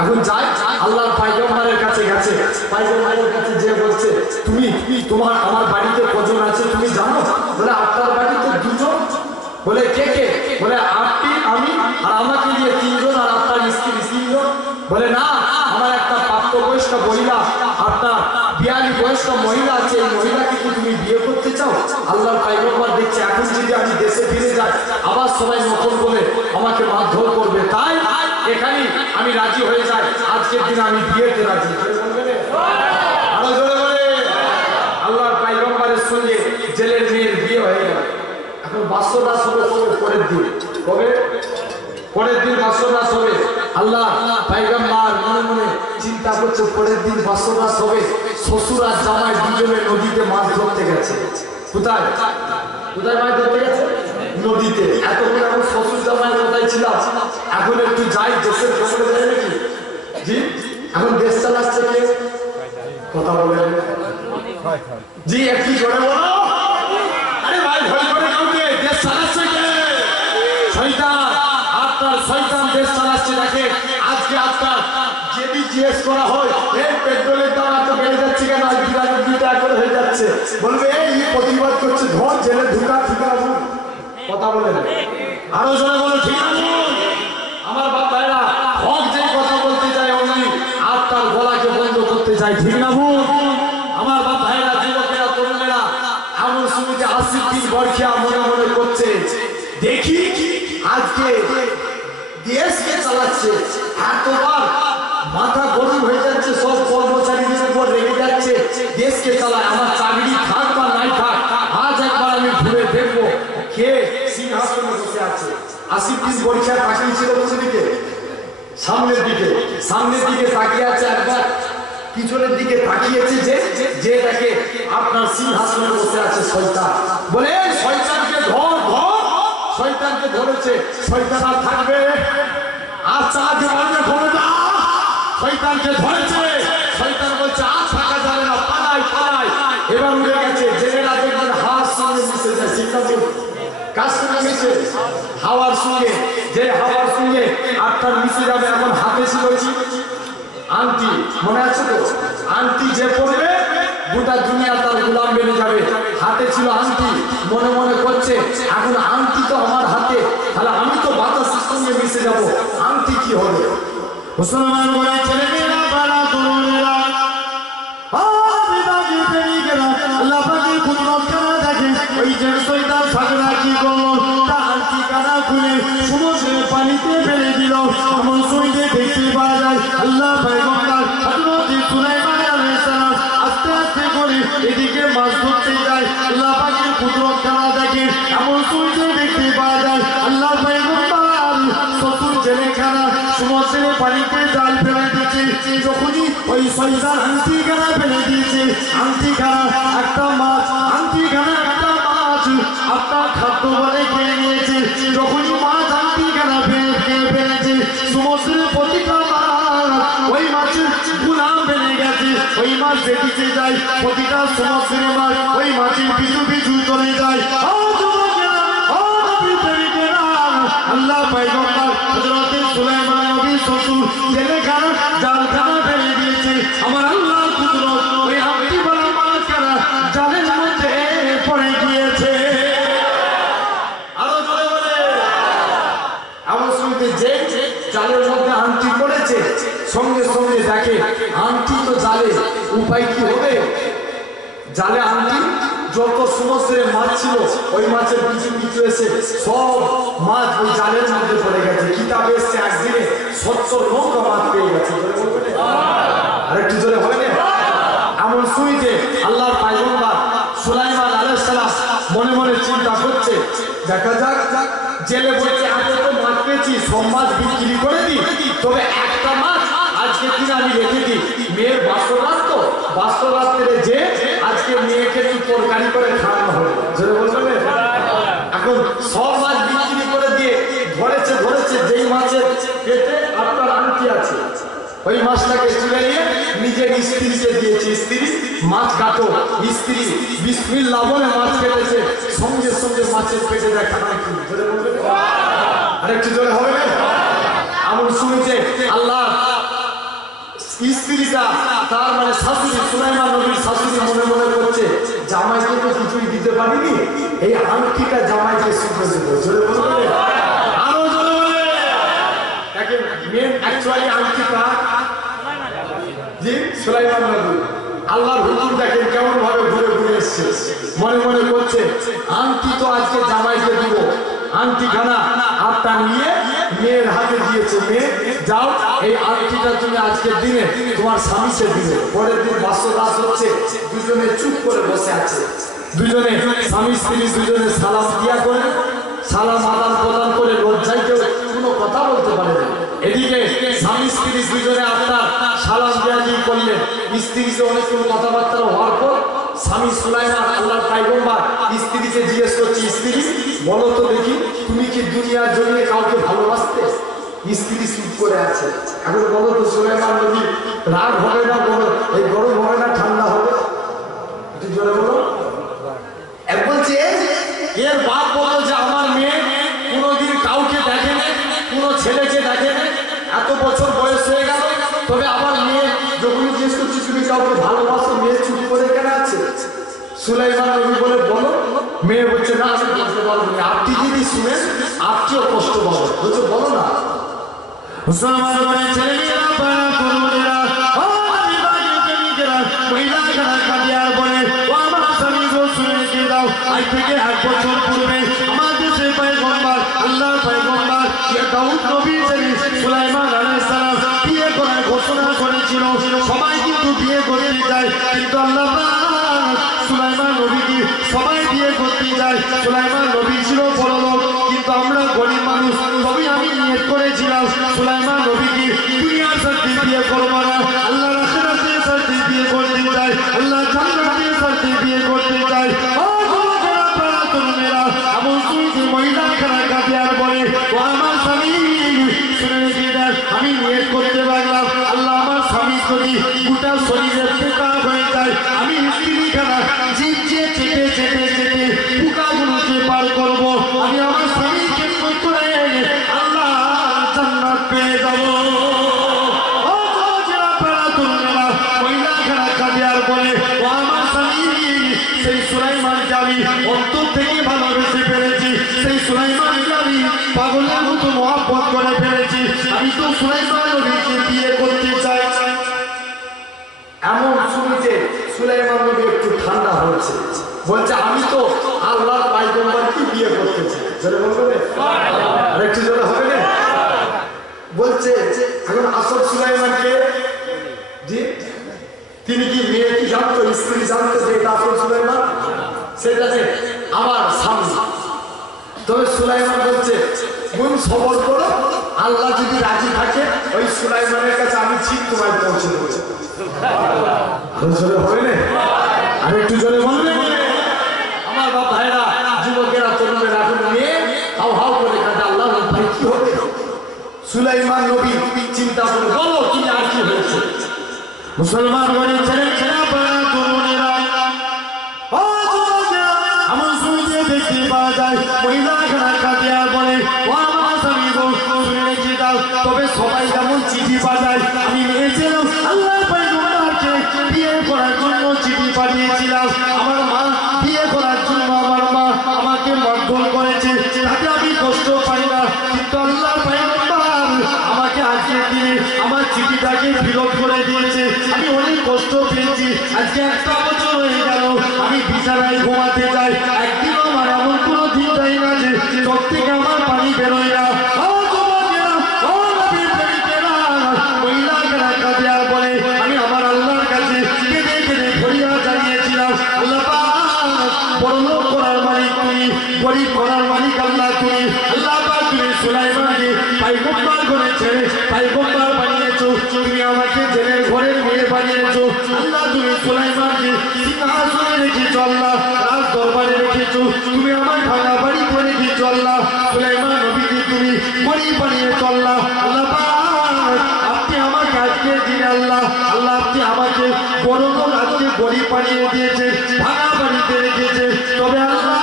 এখন যাই আল্লাহর পয়গম্বরের কাছে গেছে। পয়গম্বরের কাছে যে বলছে তুমি তোমার আমার বাড়িতে কজন আছে তুমি জানো? বলে আপনার বাড়িতে দুজন। বলে কে কে? বলে আপনি আমি আর আমাকে দিয়ে তিনজন, আর আপনার স্ত্রী তিনজন। বলে না আমার একটা প্রাপ্তবয়স্ক মহিলা, আপনার 42 বয়স্ক মহিলা আছে, এই মহিলাকে কি তুমি বিয়ে করতে চাও? আল্লাহর পয়গম্বর দেখছে এখন যদি আমি দেশে ফিরে যাই আবার সবাই নকল বলে আমাকে মারধর করবে, তাই এখানে আমি রাজি হয়ে যাই, আজকের দিনে আমি বিয়েতে রাজি। আরো জোরে বলে আল্লাহর পয়গম্বরের সঙ্গে জেলের মেয়ের বিয়ে হয়ে গেল। এখন বাসরাত হবে পরের দিন। কবে? পরের দিন বাসরাত হবে। আল্লাহ পয়গম্বর মনে মনে চিন্তা করছে পরের দিন বাসরাত হবে। শ্বশুর আর জামাই দুজনে নদীতে মাছ ধরতে গেছে। কোথায় কোথায় মাছ ধরতে গেছে? নদীতে। এতক্ষণ এখন শ্বশুর জামাইয়ের কথাই ছিলাম, এখন একটু যাই দেশের খবরে যায় নাকি? জি এখন দেশ চালাচ্ছে কে? কথা বলেন জি, একটু জোরে বলো। আরে ভাই ভয় করে কাউকে? দেশ চালাচ্ছে কে? শয়তান। আপনার শয়তান দেশ চালাচ্ছে। দেখে আজকে আপনার যদি জিজ্ঞেস করা হয় এই পেট্রোলের দাম এত বেড়ে যাচ্ছে কেন, আজ 92 টাকা করে হয়ে যাচ্ছে, বলবে এই প্রতিবাদ করছে ধর জেলে ঢুকা। ঠিক আছে কথা বলেন আরো জোরে বলো। ঠিক আছে আমার বাবারা হক যে কথা বলতে যায় অমনি আপনার গলাকে বন্ধ করতে চাই। ঠিক না বল আমার বাবারা, যুবকেরা তরুণেরা এমন শুনতে 80 দিন বর্ষা মনে মনে করছে দেখি আজকে দেশকে চালাচ্ছে। এতবার মাথা গরম হয়ে যাচ্ছে, সব কর্মচারীদের উপর রেগে যাচ্ছে, দেশকে চালায়। আমার চাকরি থাক বা নাই থাক, আজ একবার আমি ঘুরে দেখবো কে সিংহাসনে বসে আছে। 80 দিন পরীক্ষা তাকিয়েছিল কোন দিকে? সামনের দিকে। সামনের দিকে তাকিয়ে আছে, একবার পিছনের দিকে তাকিয়েছে যে দেখে আপনার সিংহাসনে বসে আছে শয়তান। বলে শয়তানকে ধর ধর। শয়তানকে ধরেছে, শয়তান আর থাকবে আর চালাতে পারবে ধরে না। শয়তানকে ধরেছে, শয়তান বলছে আর থাকা যাবে না, পালাই পালাই। এবার উড়ে গেছে। জেলেরা দেখবেন হাত সঙ্গে মিশে যায়। যাবে কার সঙ্গে মিশে হাওয়ার সঙ্গে যে হাওয়ার সঙ্গে আত্মার মিশে যাবে এখন হাতে ছিল কি আংটি মনে আছে তো আংটি যে পড়বে গোটা দুনিয়া তার গোলাম বেনে যাবে হাতে ছিল আংটি মনে মনে করছে এখন আংটি তো আমার হাতে তাহলে আমি তো বাতাসের সঙ্গে মিশে যাব আংটি কি হবে মুসলমান বলে ছেলেমেয়েরা বাড়া তরুণেরা আল্লাহ পাকের কুদরত কারা দেখে ওই যে শয়তান ফাগরা কি করলো তা আংটি কারা খুলে সমুদ্রের পানিতে ফেলে দিল এমন সইতে দেখতে পাওয়া যায় আল্লাহ পয়গম্বর হযরত সুলাইমান আলাইহিস সালাম আস্তে আস্তে করে এদিকে মাছ ধরতে যায় আল্লাহ পাকের কুদরত কারা দেখে এমন সইতে দেখতে পাওয়া যায় আল্লাহ পয়গম্বর চতুর জেলেখানা সমুদ্রের পানিতে জাল ফেলে দিয়েছে যখনই ওই শয়তান আংটি কারা ফেলে দিয়েছে আংটি কারা একটা মাছ আংটি কারা একটা মাছ আপনার খাদ্য বলে খেয়ে নিয়েছে যখনই মাছ আংটি কারা ফেলেছে সমুদ্রের প্রতিটা মাছ ওই মাছের গুলাম বেড়ে গেছে ওই মাছ যেদিকে যায় প্রতিটা সমুদ্রের মাছ ওই মাছের পিছু পিছু চলে যায় আল্লাহ পয়গম্বর হযরত সুলাইমান নবীর শ্বশুর জেলেখানা জালখানা ফেলে দিয়েছে আমার আল্লাহর কুদরত ওই আংটি বলা মাছখানা জালের মধ্যে পড়ে গিয়েছে আরো জোরে বলে আমার শুনতে যে জালের মধ্যে আংটি পড়েছে সঙ্গে সঙ্গে দেখে আংটি তো জালে উপায় কি হবে জালে আংটি যত সমুদ্রে মাছ ছিল ওই মাছের পিছু পিছু এসে সব মাছ ওই জালের মধ্যে পড়ে গেছে কিতাবে এসছে একদিনে 70 মাছ পেয়ে গেছে আর একটু জোরে হবে না এমন শুইতে আল্লাহর পয়গম্বর সুলাইমান আলাইহিস সালাম মনে মনে চিন্তা করছে দেখা যাক জেলে বলছে আমি তো মাছ পেয়েছি সব মাছ বিক্রি করে দিই তবে একটা মাছ আজকে দিন আমি রেখে দিই মেয়ের বাসরাত তো বাসরাতের যে আজকে মেয়েকে একটু তরকারি করে খাওয়ানো হবে জোরে বলবেন এখন সব মাছ বিক্রি করে দিয়ে ধরেছে যেই মাছের পেটে আপনার আংটি আছে ওই মাছটাকে তুলে নিয়ে নিজের স্ত্রীকে দিয়েছে স্ত্রী মাছ কাটো স্ত্রী বিসমিল্লাহ বলে মাছ কেটেছে সঙ্গে সঙ্গে মাছের পেটে দেখা আংটি জোরে বলবেন আরেকটু জোরে হবে না এমন শুনেছে আল্লাহ স্ত্রীটা তার মানে শাশুড়ি সুলাইমান নবীর শাশুড়ি মনে মনে করছে জামাইকে তো কিছুই দিতে পারিনি এই আংটিটা জামাইকে শুনে দেবো জোরে বলবে আরো জোরে বলে দেখেন মেন অ্যাকচুয়ালি আংটিটা জি সুলাইমান নবী আল্লাহর হুকুম দেখেন কেমন ভাবে ঘুরে ঘুরে এসছে মনে মনে করছে আংটি তো আজকে জামাইকে দিব আংটিখানা হাতটা নিয়ে মেয়ের হাতে দিয়েছে মেয়ে যাও এই আংটিটা তুমি আজকের দিনে তোমার স্বামীকে দিবে পরের দিন বাসরাত হচ্ছে দুজনে চুপ করে বসে আছে দুজনে স্বামী স্ত্রী দুজনে সালাম দিয়া করে সালাম আদান প্রদান করে লজ্জায় কেউ কোনো কথা বলতে পারে না এদিকে স্বামী স্ত্রী দুজনে আপনার সালাম দিয়া দিয়ে করলেন স্ত্রীকে অনেক কোনো কথাবার্তা হওয়ার পর স্বামী সুলাইমান আল্লাহর পয়গম্বর স্ত্রীকে জিজ্ঞেস করছে স্ত্রী বলো তো দেখি তুমি কি দুনিয়ার জন্য কাউকে ভালোবাসতে স্ত্রী চুপ করে আছে এখন বলো তো সুলাইমান নবী রাগ হবে না বলো এই গরম হবে না ঠান্ডা হবে একটু জোরে বলো এক বলছে এর বাপ বলো যে আমার মেয়ে কোনোদিন কাউকে দেখেনি কোনো ছেলেকে দেখেনি এত বছর বয়স হয়ে গেল তবে আমার মেয়ে যখন জিজ্ঞেস করছি তুমি কাউকে ভালোবাসো মেয়ে চুপ করে কেন আছে সুলাইমান নবী বলে বলো মেয়ে বলছে না আমি বলতে পারবো না আপনি যদি শুনেন আপনিও কষ্ট পাবেন বলছে বলো না মুসলমান বলে ছেলেমেয়েরা পাড়া তরুণেরা ও বিবাহিত প্রেমিকেরা মহিলারা কাঁদিয়ার বলে ও আমার স্বামী গো শুনে রেখে দাও আজ থেকে 1 বছর পূর্বে আমার দেশে পয়গম্বর আল্লাহর পয়গম্বর দাউদ নবী সুলাইমান আলাইহিস সালাম বিয়ে করার ঘোষণা করেছিল সবাই কিন্তু বিয়ে করতে যায় কিন্তু আল্লাহ সুলাইমান নবীকে সবাই বিয়ে করতে যায় সুলাইমান নবী ছিল বড় লোক কিন্তু আমরা গরিব মানুষ তবে আমি নিয়ত করেছিলাম সুলাইমান নবীকে দুনিয়ার সাথে বিয়ে করবো না আল্লাহর আখিরাতের সাথে বিয়ে করতে চাই আল্লাহ জান্নাতের সাথে বিয়ে করতে চাই ও যুবকেরা পাড়া তরুণেরা এমন শুনছি মহিলা খানা কাঁদে আর বলে ও আমার স্বামী শুনে রেখে দেন আমি নিয়ত করতে পারলাম আল্লাহ আমার স্বামী যদি গোটা শরীরের পোকা হয়ে যায় আমি স্ত্রী খানা জিভ চেপে চেপে চেপে পোকাগুলোকে আমি অন্তর থেকে ভালোবেসে ফেলেছি, সেই সুলাইমানকে আমি পাগলের মতো মহব্বত করে ফেলেছি, আমি তো সুলাইমান নবীকে বিয়ে করতে চাই। এমন শুনতে সুলাইমান নবী একটু ঠান্ডা হয়েছে, বলছে আমি তো আল্লাহর পয়গম্বরকে বিয়ে করতে চাই। জোরে বলবে আরেকটু জোরে হবে না? বলছে এখন আসল সুলাইমানকে, জি তিনি কি মেয়ে কি জানতো, স্ত্রী জানতো যে এটা আসল সুলাইমান? সেটা যে আমার স্বামী। তবে সুলাইমান বলছে মন সবর করো, আল্লাহ যদি রাজি থাকে ওই সুলাইমানের কাছে আমি ঠিক তোমায় পৌঁছে দেবো। হবে না? আর একটু জোরে বলবেন আমার বাপ ভাইরা, যুবকেরা, তরুণেরা এখন নিয়ে হাউ হাউ করে কাজে আল্লাহ ভাই কি হবে? সুলাইমান নবী চিন্তা করে বলো তুমি আর কি হয়েছে? মুসলমান ঘরে ছেলে ছেলে বড় তরুণেরা এমন শুনতে দেখতে পাওয়া যায়, মহিলা খানা কাঁদিয়া বলে ও আমার স্বামী গো শুনে কি দাও। তবে সবাই যেমন চিঠি পাঠায়, আমি নিয়েছিলাম আল্লাহর পয়গম্বরকে বিয়ে করার জন্য চিঠি পাঠিয়েছিলাম। আমার মা বিয়ে করার জন্য আমার মা আমাকে মারধর করেছে, তাতে আমি কষ্ট পাই না, কিন্তু আল্লাহর পয়গম্বর আমাকে আজকে দিনে আমার চিঠিটাকে ফেরত করে দিয়েছে। আমি অনেক কষ্ট পেয়েছি, আজকে একটা বছর হয়ে গেল আমি বিছানায় ঘুমাতে যাই, একদিনও আমার এমন কোনো দিন যাই না যে চোখ থেকে আমার পানি বেরোয় না। আমি আমার আল্লাহর কাছে কেঁদে কেঁদে ফরিয়াদ জানিয়েছিলাম, আল্লাহ বড়লোক করার মালিক তুমি, গরিব করার মালিক আল্লাহ তুমি। আল্লাহ তুমি সুলাইমানকে পয়গম্বর করে ছেড়ে পয়গম্বর বানিয়েছো, তুমি আমাকে জেলের ঘরের মেয়ে বানিয়েছো। আল্লাহ তুমি সুলাইমানকে সিংহাসনে রেখেছো, আল্লাহ রাজ দরবারে রেখেছো, তুমি আমার ভাঙা বাড়িতে রেখেছো। আল্লাহ সুলাইমান নবীকে তুমি গরিব বানিয়েছো। আল্লাহ আল্লাহ আপনি আমাকে আজকে দিনে আল্লাহ আল্লাহ আপনি আমাকে বড় লোক আজকে গরিব বানিয়ে দিয়েছে, ভাঙা বাড়িতে রেখেছে। তবে আল্লাহ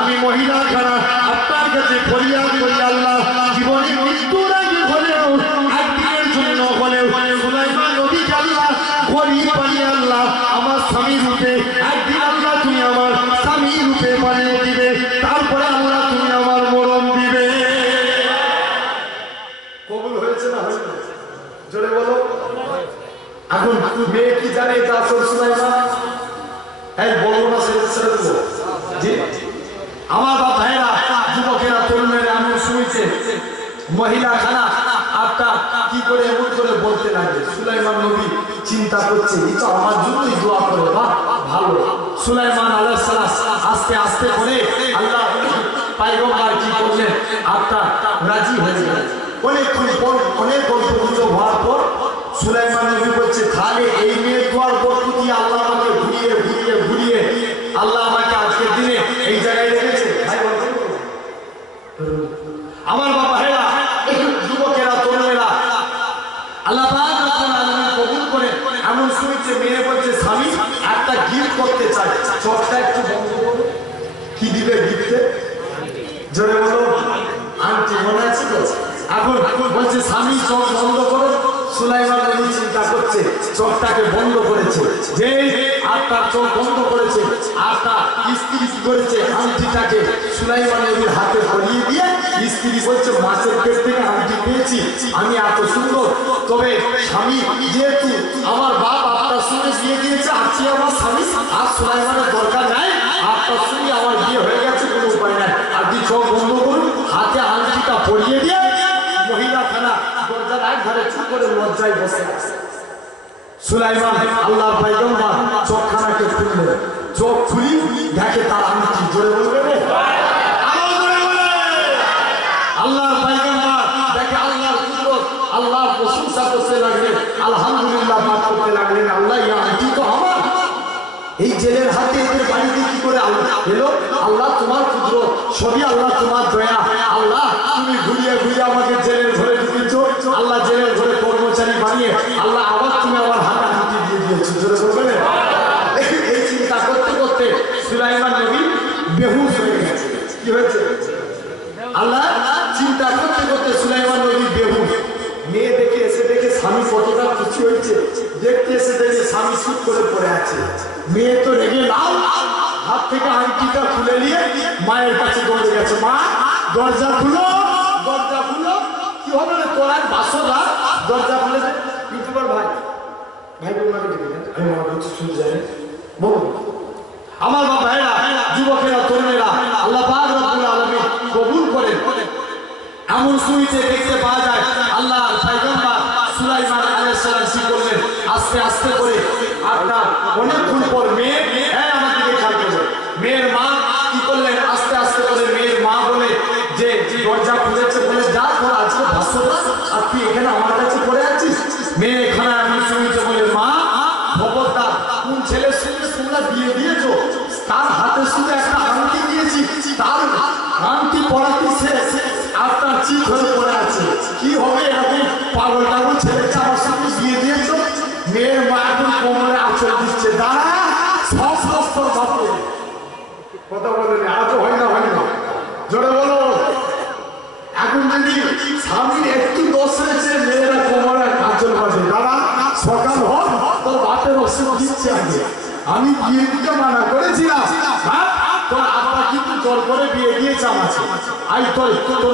আমি মহিলা খানা আপনার কাছে ফরিয়াদ করি, আল্লাহ জীবনে মৃত্যুর আগে হলেও একদিনের জন্য হলেও সুলাইমান নবীকে আল্লাহ গরিব বানিয়ে আল্লাহ আমার স্বামী রূপে একদিন আল্লাহ তুমি আমার স্বামী রূপে বানিয়ে দিবে, তারপরে আল্লাহ তুমি আমার মরণ দিবে। কবুল হয়েছে না হয়েছে? জোরে বলো। এখন মেয়ে কি জানে এটা আসল সুলাইমান? এই বলবো না ছেড়ে দেবো? জি আমার বাপ ভাইরা, যুবকেরা, তরুণেরা এমন শুনেছে মহিলা খানা আপনার কি করে এমন করে বলতে লাগে। সুলাইমান নবী চিন্তা করছে এটা আমার জন্যই দোয়া করে, বা ভালো। সুলাইমান আলাইহিস সালাম আস্তে আস্তে করে আল্লাহ পয়গম্বর কি করলেন আপনার রাজি হয়ে গেলেন। অনেকক্ষণ পর অনেক গল্প গুজব হওয়ার পর সুলাইমান নবী বলছে তাহলে এই মেয়ের দোয়ার বরকত দিয়ে আল্লাহ আমাকে ঘুরিয়ে ঘুরিয়ে ঘুরিয়ে আল্লাহ আমাকে আজকের দিনে এই জায়গায় রেখেছে। ভাই বলছেন আমার বাবা হেরা, যুবকেরা, তরুণেরা, আল্লাহ পাক রব্বুল আলামিন কবুল করে এমন শুনেছে মেয়ে বলছে স্বামী একটা গিফট করতে চাই, চোখটা একটু বন্ধ করো। কি দিবে গিফটে? জোরে বলো। আন্টি মনে আছে তো? এখন বলছে স্বামী চোখ বন্ধ করো। সুলাইমান নবী চিন্তা করছে, চোখটাকে বন্ধ করেছে, যে আপনার চোখ বন্ধ করেছে, আপনার স্ত্রী কি করেছে আংটিটাকে সুলাইমান নবীর হাতে পরিয়ে দিয়ে স্ত্রী বলছে মাছের পেট থেকে আংটি পেয়েছি, আমি এত সুন্দর, তবে স্বামী যেহেতু আমার বাপ আপনার সঙ্গে বিয়ে দিয়েছে, আজকে আমার স্বামী আর সুলাইমানের দরকার নাই, আপনার সঙ্গে আমার বিয়ে হয়ে গেছে, কোনো উপায় নাই, আপনি চোখ বন্ধ করুন। হাতে আংটিটা পরিয়ে দিয়ে মহিলা খানা দরজার এক ধারে চুপ করে লজ্জায় বসে আছে। সুলাইমান আল্লাহর পয়গম্বর চোখখানাকে খুললেন, চোখ খুলি দেখে তার আংটি। জোরে বলবে আল্লাহর পয়গম্বর দেখে আল্লাহর কুদরত, আল্লাহর প্রশংসা করতে লাগলেন, আলহামদুলিল্লাহ পাঠ করতে লাগলেন। আল্লাহ এই আংটি তো আমার, এই জেলের হাতে এদের বাড়িতে কি করে এলো? আল্লাহ তোমার কুদরত, সবই আল্লাহ তোমার দয়া। আল্লাহ তুমি ঘুরিয়ে ঘুরিয়ে আমাকে জেলের ঘরে ঢুকিয়েছো, আল্লাহ জেলের ঘরে কর্মচারী বানিয়ে আল্লাহ আবার তুমি আমার হাতে হাঁটি দিয়ে দিয়েছো। জোরে বলবেন। এই চিন্তা করতে করতে সুলাইমান নবী বেহুশ হয়ে গেছে। কি হয়েছে? আল্লাহ চিন্তা করতে করতে সুলাইমান নবী বেহুশ। মেয়ে দেখে এসে দেখে স্বামী কতটা খুশি হয়েছে, দেখতে এসে দেখে স্বামী চুপ করে পড়ে আছে। মেয়ে তো রেগে লাল, হাত থেকে আংটিটা খুলে নিয়ে মায়ের কাছে দৌড়ে গেছে। মা দরজা খুলো, দরজা খুলো। কি হবে রে তোরা বাসরা, দরজা খুলে দে। ইউটিউবার ভাই ভাই বলমাকে ডেকে দেন, আমি আমার কিছু শুনতে যাই বলো। আমার বাবা ভাইরা, যুবকেরা, তরুণেরা, আল্লাহ পাক রব্বুল আলামিন কবুল করেন। এমন সুইতে দেখতে পাওয়া যায় আল্লাহর পয়গম্বর সুলাইমান আলাইহিস সালাম কি করলেন, আস্তে আস্তে করে আপনার অনেকক্ষণ পর মেয়ে, হ্যাঁ আমার দিকে খেয়াল করবেন, মেয়ের মা কি করলেন, আস্তে আস্তে করে মেয়ের মা বলে যে দরজা খুলেছে, বলে যা তোর আজকে ভাষ্যটা আর তুই এখানে আমার কাছে পড়ে আছিস। মেয়ে এখানে এমন সুইতে বলে মা খবরদার, কোন ছেলের সঙ্গে তোমরা বিয়ে দিয়েছো তার হাতে শুধু একটা আংটি দিয়েছি, তার আংটি পড়াতেছে আপনার চিত হয়ে পড়ে আছে, কি হবে এরকম পাগল টাগল ছেলেকে আমার সঙ্গে বিয়ে দিয়েছো। মেয়ের মা এখন কোমরে আঁচল দিচ্ছে, দাঁড়া সব বস্তর বাপরে কথা বলেন, আজ হয় না, হয় না জোরে বলো। এখন যদি স্বামীর একটু দোষ হয়েছে মেয়েরা কোমরে আঁচল বাজে, দাঁড়া সকাল হোক তোর বাপের ওষুধ দিচ্ছে আগে। আমি বিয়ে দিতে মানা করেছিলাম, তোর আব্বা কিন্তু জোর করে বিয়ে দিয়েছে আমাকে, আই তোর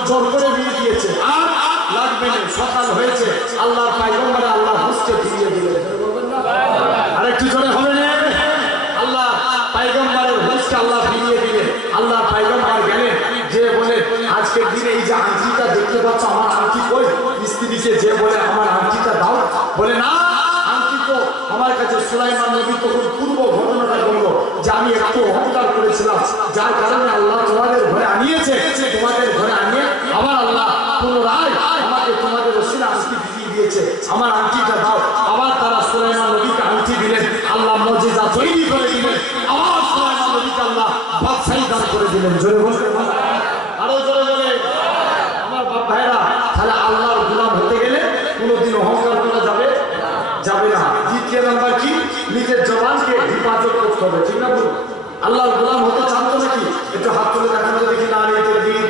জোর করে বিয়ে দিয়েছে, আর লাগবে না। সকাল হয়েছে, আল্লাহর পয়গম্বর আল্লাহ হুঁশকে ফিরিয়ে দিলেন। আরেকটু জোরে হবে না, আল্লাহ পয়গম্বরের হুঁশকে আল্লাহ ফিরিয়ে দিলেন। আল্লাহ পয়গম্বর গেলেন, যে বলে আজকের দিনে এই যে আংটিটা দেখতে পাচ্ছ, আমার আংটি কই? স্ত্রীকে যে বলে আমার আংটিটা দাও, বলে না আংটি তো আমার কাছে। সুলাইমান নবী তখন পূর্ব ঘটনাটা বললো যে আমি একটু অহংকার করেছিলাম, যার কারণে আল্লাহ তোমাদের ঘরে আনিয়েছে, তোমাদের ঘরে আনিয়ে আবার আল্লাহ পুনরায় আমাকে তোমাদের ওসিলা আংটি ফিরিয়ে দিয়েছে, আমার আংটিটা দাও। আবার তারা সুলাইমান নবীকে আংটি দিলেন, আল্লাহ মুজিজা তৈরি করে দিলেন, আবার সুলাইমান নবীকে আল্লাহ বাদশাহী দান করে দিলেন। জোরে বলে, আরো জোরে বলে আমার বাপ ভাইরা। তাহলে আল্লাহর গোলাম হতে গেলে কোনোদিন অহংকার করা যাবে যাবে না। দ্বিতীয় নাম্বার কি, নিজের জবানকে হেফাজত করতে হবে, ঠিক না বলুন? আল্লাহর গোলাম হতে চান তো নাকি? একটু হাত তুলে দেখানো দেখি, না রে দিন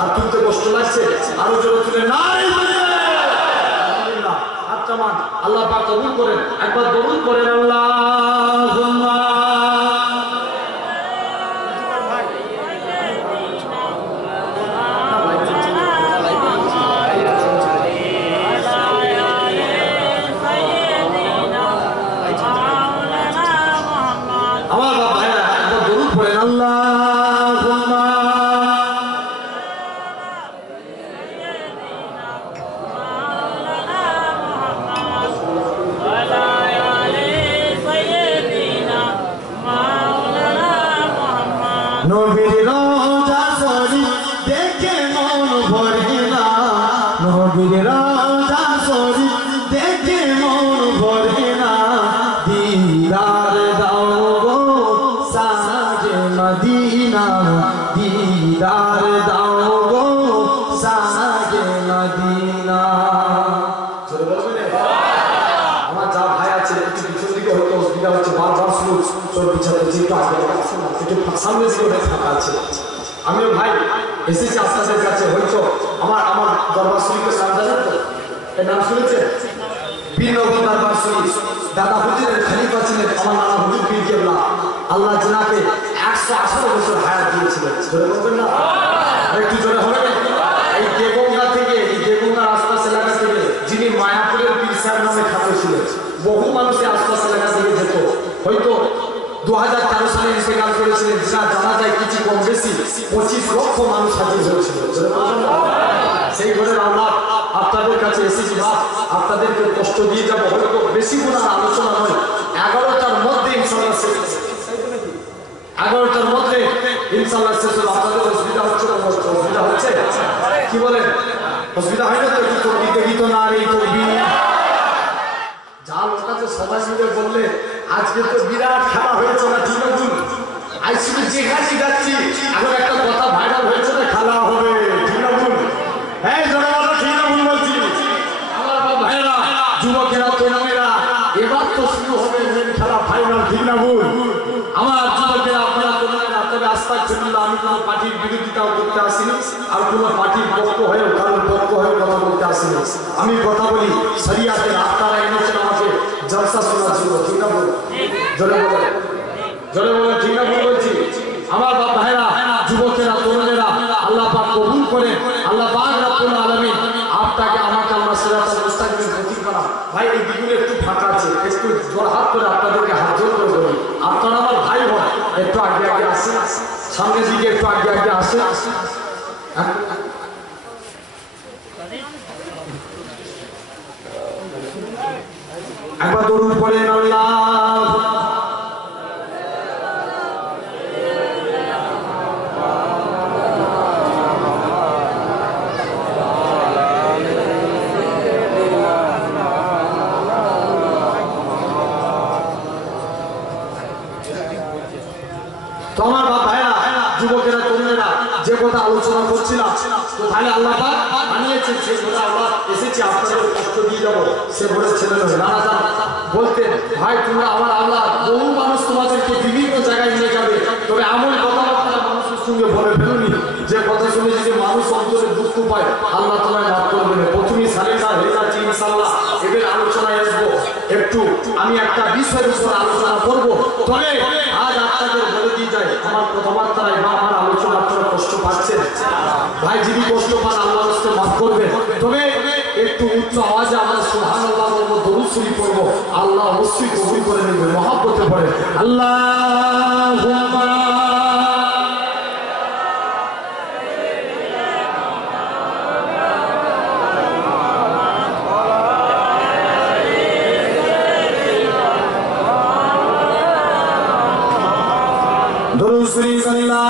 হাত তুলতে কষ্ট লাগছে, আরো জোরে তুলে না রে আলহামদুলিল্লাহ, হাতটা মান আল্লাহ পাক কবুল করেন। একবার কবুল করেন আল্লাহুম্মা। নবীর রওজা শরীফ দেখে মন ভরে না, নবীর রওজা শরীফ দেখে মন ভরে না, দিদার দাও গো সাজে মদিনা, দিদার দাও গো সাজে মদিনা। আমার যা ভাই আছে একটু পিছন দিকে হয়তো অসুবিধা হচ্ছে, বারবার শুরু তোর পিছনে যেটা সামনে দিকে ফাঁকা আছে। আমিও ভাই এসেছি আপনাদের কাছে, হয়তো আমার দরবার শরীফের নাম জানেন তো? এর নাম শুনেছেন? বীরনগর দরবার শরীফ। দাদা হুজুরের খলিফা ছিলেন আমার নানা হুজুর পীর কেবলা, আল্লাহ জিনাকে 118 বছর হায়াত দিয়েছিলেন। জোরে বলবেন না? একটু জোরে হবে না? এই দেবগঙ্গা থেকে, এই দেবগঙ্গার আশপাশ এলাকা থেকে যিনি মায়াপুরের পীর সাহেব নামে খ্যাত ছিলেন, বহু মানুষের আশপাশ এলাকা থেকে যেত। হয়তো 2013 সালে ইন্তেকাল করেছিলেন, যা জানা যায় কিছু কম বেশি 25 লক্ষ মানুষ হাজির হয়েছিল। সেই ঘরের আল্লাহ আপনাদের কাছে এসেছি, আপনাদেরকে কষ্ট দিয়ে যাবো, হয়তো বেশি কোনো আলোচনা নয়, 11টার মধ্যে ইনশাআল্লাহ শেষ, 11টার মধ্যে ইনশাআল্লাহ শেষ হবে। আপনাদের অসুবিধা হচ্ছে? অসুবিধা হচ্ছে কি বলেন? অসুবিধা হয় না তো? একটু তকবীর দেখি তো, না রে তকবীর। যা লোক আছে সবাই মিলে বললে আজকে তো বিরাট খেলা হয়েছে না, ঠিক আছে? আজ শুধু যেখানে যাচ্ছি এখন একটা কথা ভাইরাল হয়েছে না, খেলা হবে, ঠিক আছে? হ্যাঁ জোরে বলো, ঠিক না ভুল বলছি? আমার ভাইরা, যুবকেরা, তরুণেরা, এবার তো শুরু হবে খেলা ফাইনাল, ঠিক না ভুল? আমার যুবকেরা, আপনারা তরুণেরা, তবে আস্তাগফিরুল্লাহ, আমি কোনো পার্টির বিরোধিতাও করতে আসিনি, আর কোনো পার্টির পক্ষ হয়েও কারোর পক্ষ হয়েও কথা বলতে আসিনি। আমি কথা বলি শরিয়াতের, আপনারা এনেছেন আমাকে জলসা শোনার জন্য, ঠিক না বল? জোরে বলে, জোরে বলে, ঠিক না ভুল বলছি? আল্লাহ পাক রব্বুল আলামিন আপনাকে আমাকে আল্লাহ সিরাতাল মুস্তাকিম নসিব করা। ভাই এই দিকগুলো একটু ফাঁকা আছে, একটু জোর হাত করে আপনাদেরকে হাত জোর করে বলি, আপনারা আমার ভাই হন, একটু আগে আগে আসেন, সামনের দিকে একটু আগে আগে আসেন। একবার দরুদ পড়েন আল্লাহ। তো আমার ভাইরা, যুবকেরা, তরুণেরা, যে কথা আলোচনা করছিলাম, তো তাহলে আল্লাহ পাক বানিয়েছেন, সেই কথা আমরা এসেছি আপনাদের কষ্ট দিয়ে যাবো, সে বলেছিলেন নানা বলতেন, ভাই তোমরা আমার আল্লাহ বহু মানুষ তোমাদেরকে বিভিন্ন জায়গায় নিয়ে যাবে, তবে এমন কথাবার্তা মানুষের সঙ্গে বলে ফেলুনি যে কথা শুনে যদি মানুষ অন্তরে দুঃখ পায় আল্লাহ তোমায় মাফ করবেন। প্রথমেই সালিমা হয়ে যাচ্ছি ইনশাআল্লাহ, এদের আলোচনায় আসবো। একটু আমি একটা বিষয়ের উপর আলোচনা করবো, তবে আজ আপনাদের বলে দিয়ে যাই, আমার কথাবার্তায় বা আমার আলোচনা আপনারা কষ্ট পাচ্ছেন, ভাই যদি কষ্ট পান আল্লাহ রাস্তায় মাফ করবে, তবে একটু উচ্চ আওয়াজে আমরা সুবহানাল্লাহ বলবো, দরুদ শরীফ পড়বো, আল্লাহ অবশ্যই কবুল করে নেবে। মহব্বতে পড়ে আল্লাহুম্মা দরুদ শরীফ আল্লাহ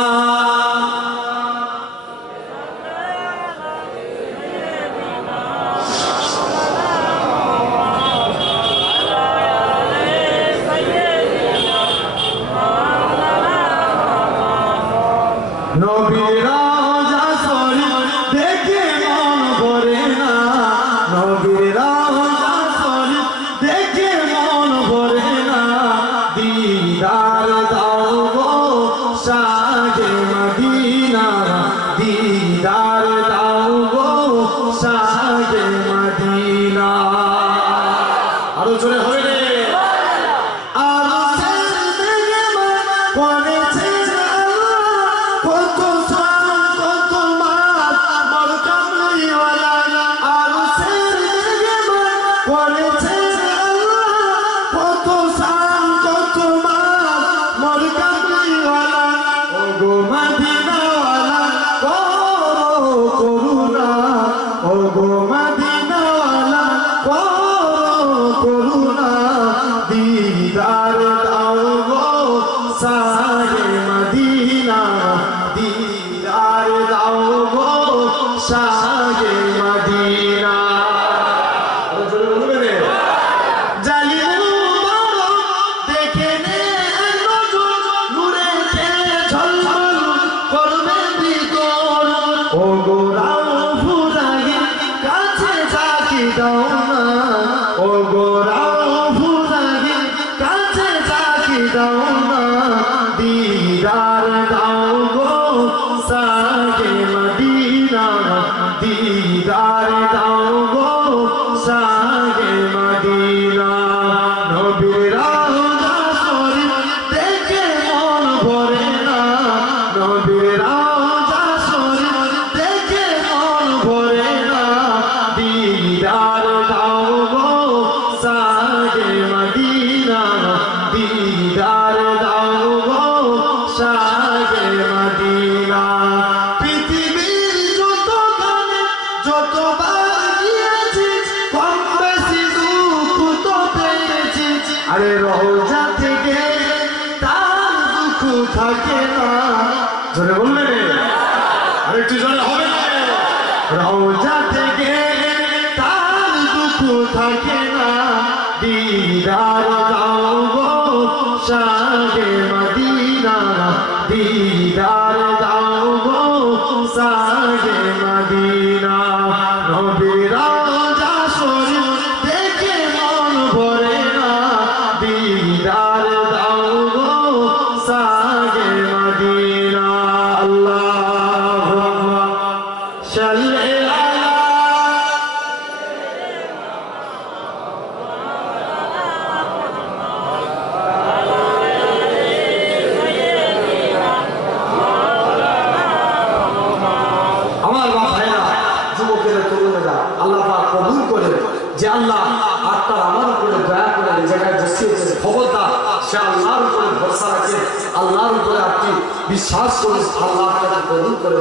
সে আল্লাহর উপরে ভরসা রাখে, আল্লাহর উপরে আপনি বিশ্বাস করুন, আল্লাহ আপনাকে কবুল করে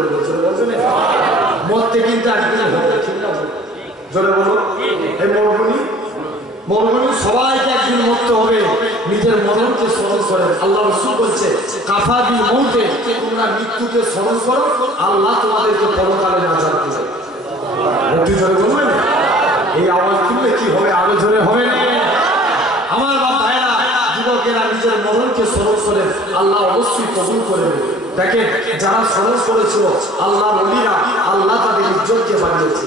দেবে। মরতে কিন্তু একদিন হবে, ঠিক না? জোরে বলো। এই মরুভূমি সবাইকে একদিন মরতে হবে। নিজের মরণকে স্মরণ করেন। আল্লাহ রাসূল বলছে কাফা বিল মউতে, তোমরা মৃত্যুকে স্মরণ করো, আল্লাহ তোমাদেরকে পরকালে নাজাত দেবে। একটু জোরে বলবেন। এই আওয়াজ শুনলে কি হবে? আরো জোরে হবে না? আমার ভাইরা, যুবকেরা নিজের মরণকে স্মরণ করে, আল্লাহ অবশ্যই কবুল করবে। দেখেন যারা স্মরণ করেছিল আল্লাহর ওলিরা, আল্লাহ তাদের ইজ্জতকে বাড়িয়েছে।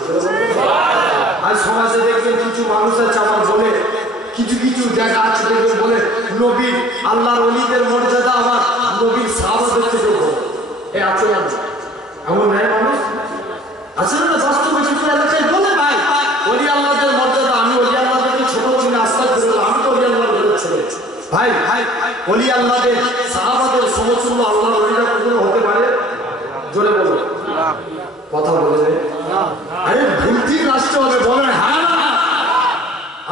আর সমাজে দেখবেন কিছু মানুষ আছে আমার বলে, কিছু জায়গা আছে দেখবেন বলে নবী আল্লাহর ওলিদের মর্যাদা আমার নবীর সাহাবাদের থেকে বড়। এ আছে না? এমন নাই মানুষ আছে না? বাস্তবে কিছু এলাকায় বলে ভাই ওলি আল্লাহদের মর্যাদা, আমি ওলি আল্লাহদেরকে ছোট করি না, আস্থা করি না, আমি তো ওলি আল্লাহর বলেছি। ভাই ওলি আল্লাহদের সাহাবাদের সমতুল্য আল্লাহর ওলিরা কখনো হতে পারে? জোরে বলো। কথা বলে আরে ভুল ঠিক আসতে হবে, বলেন হ্যাঁ না?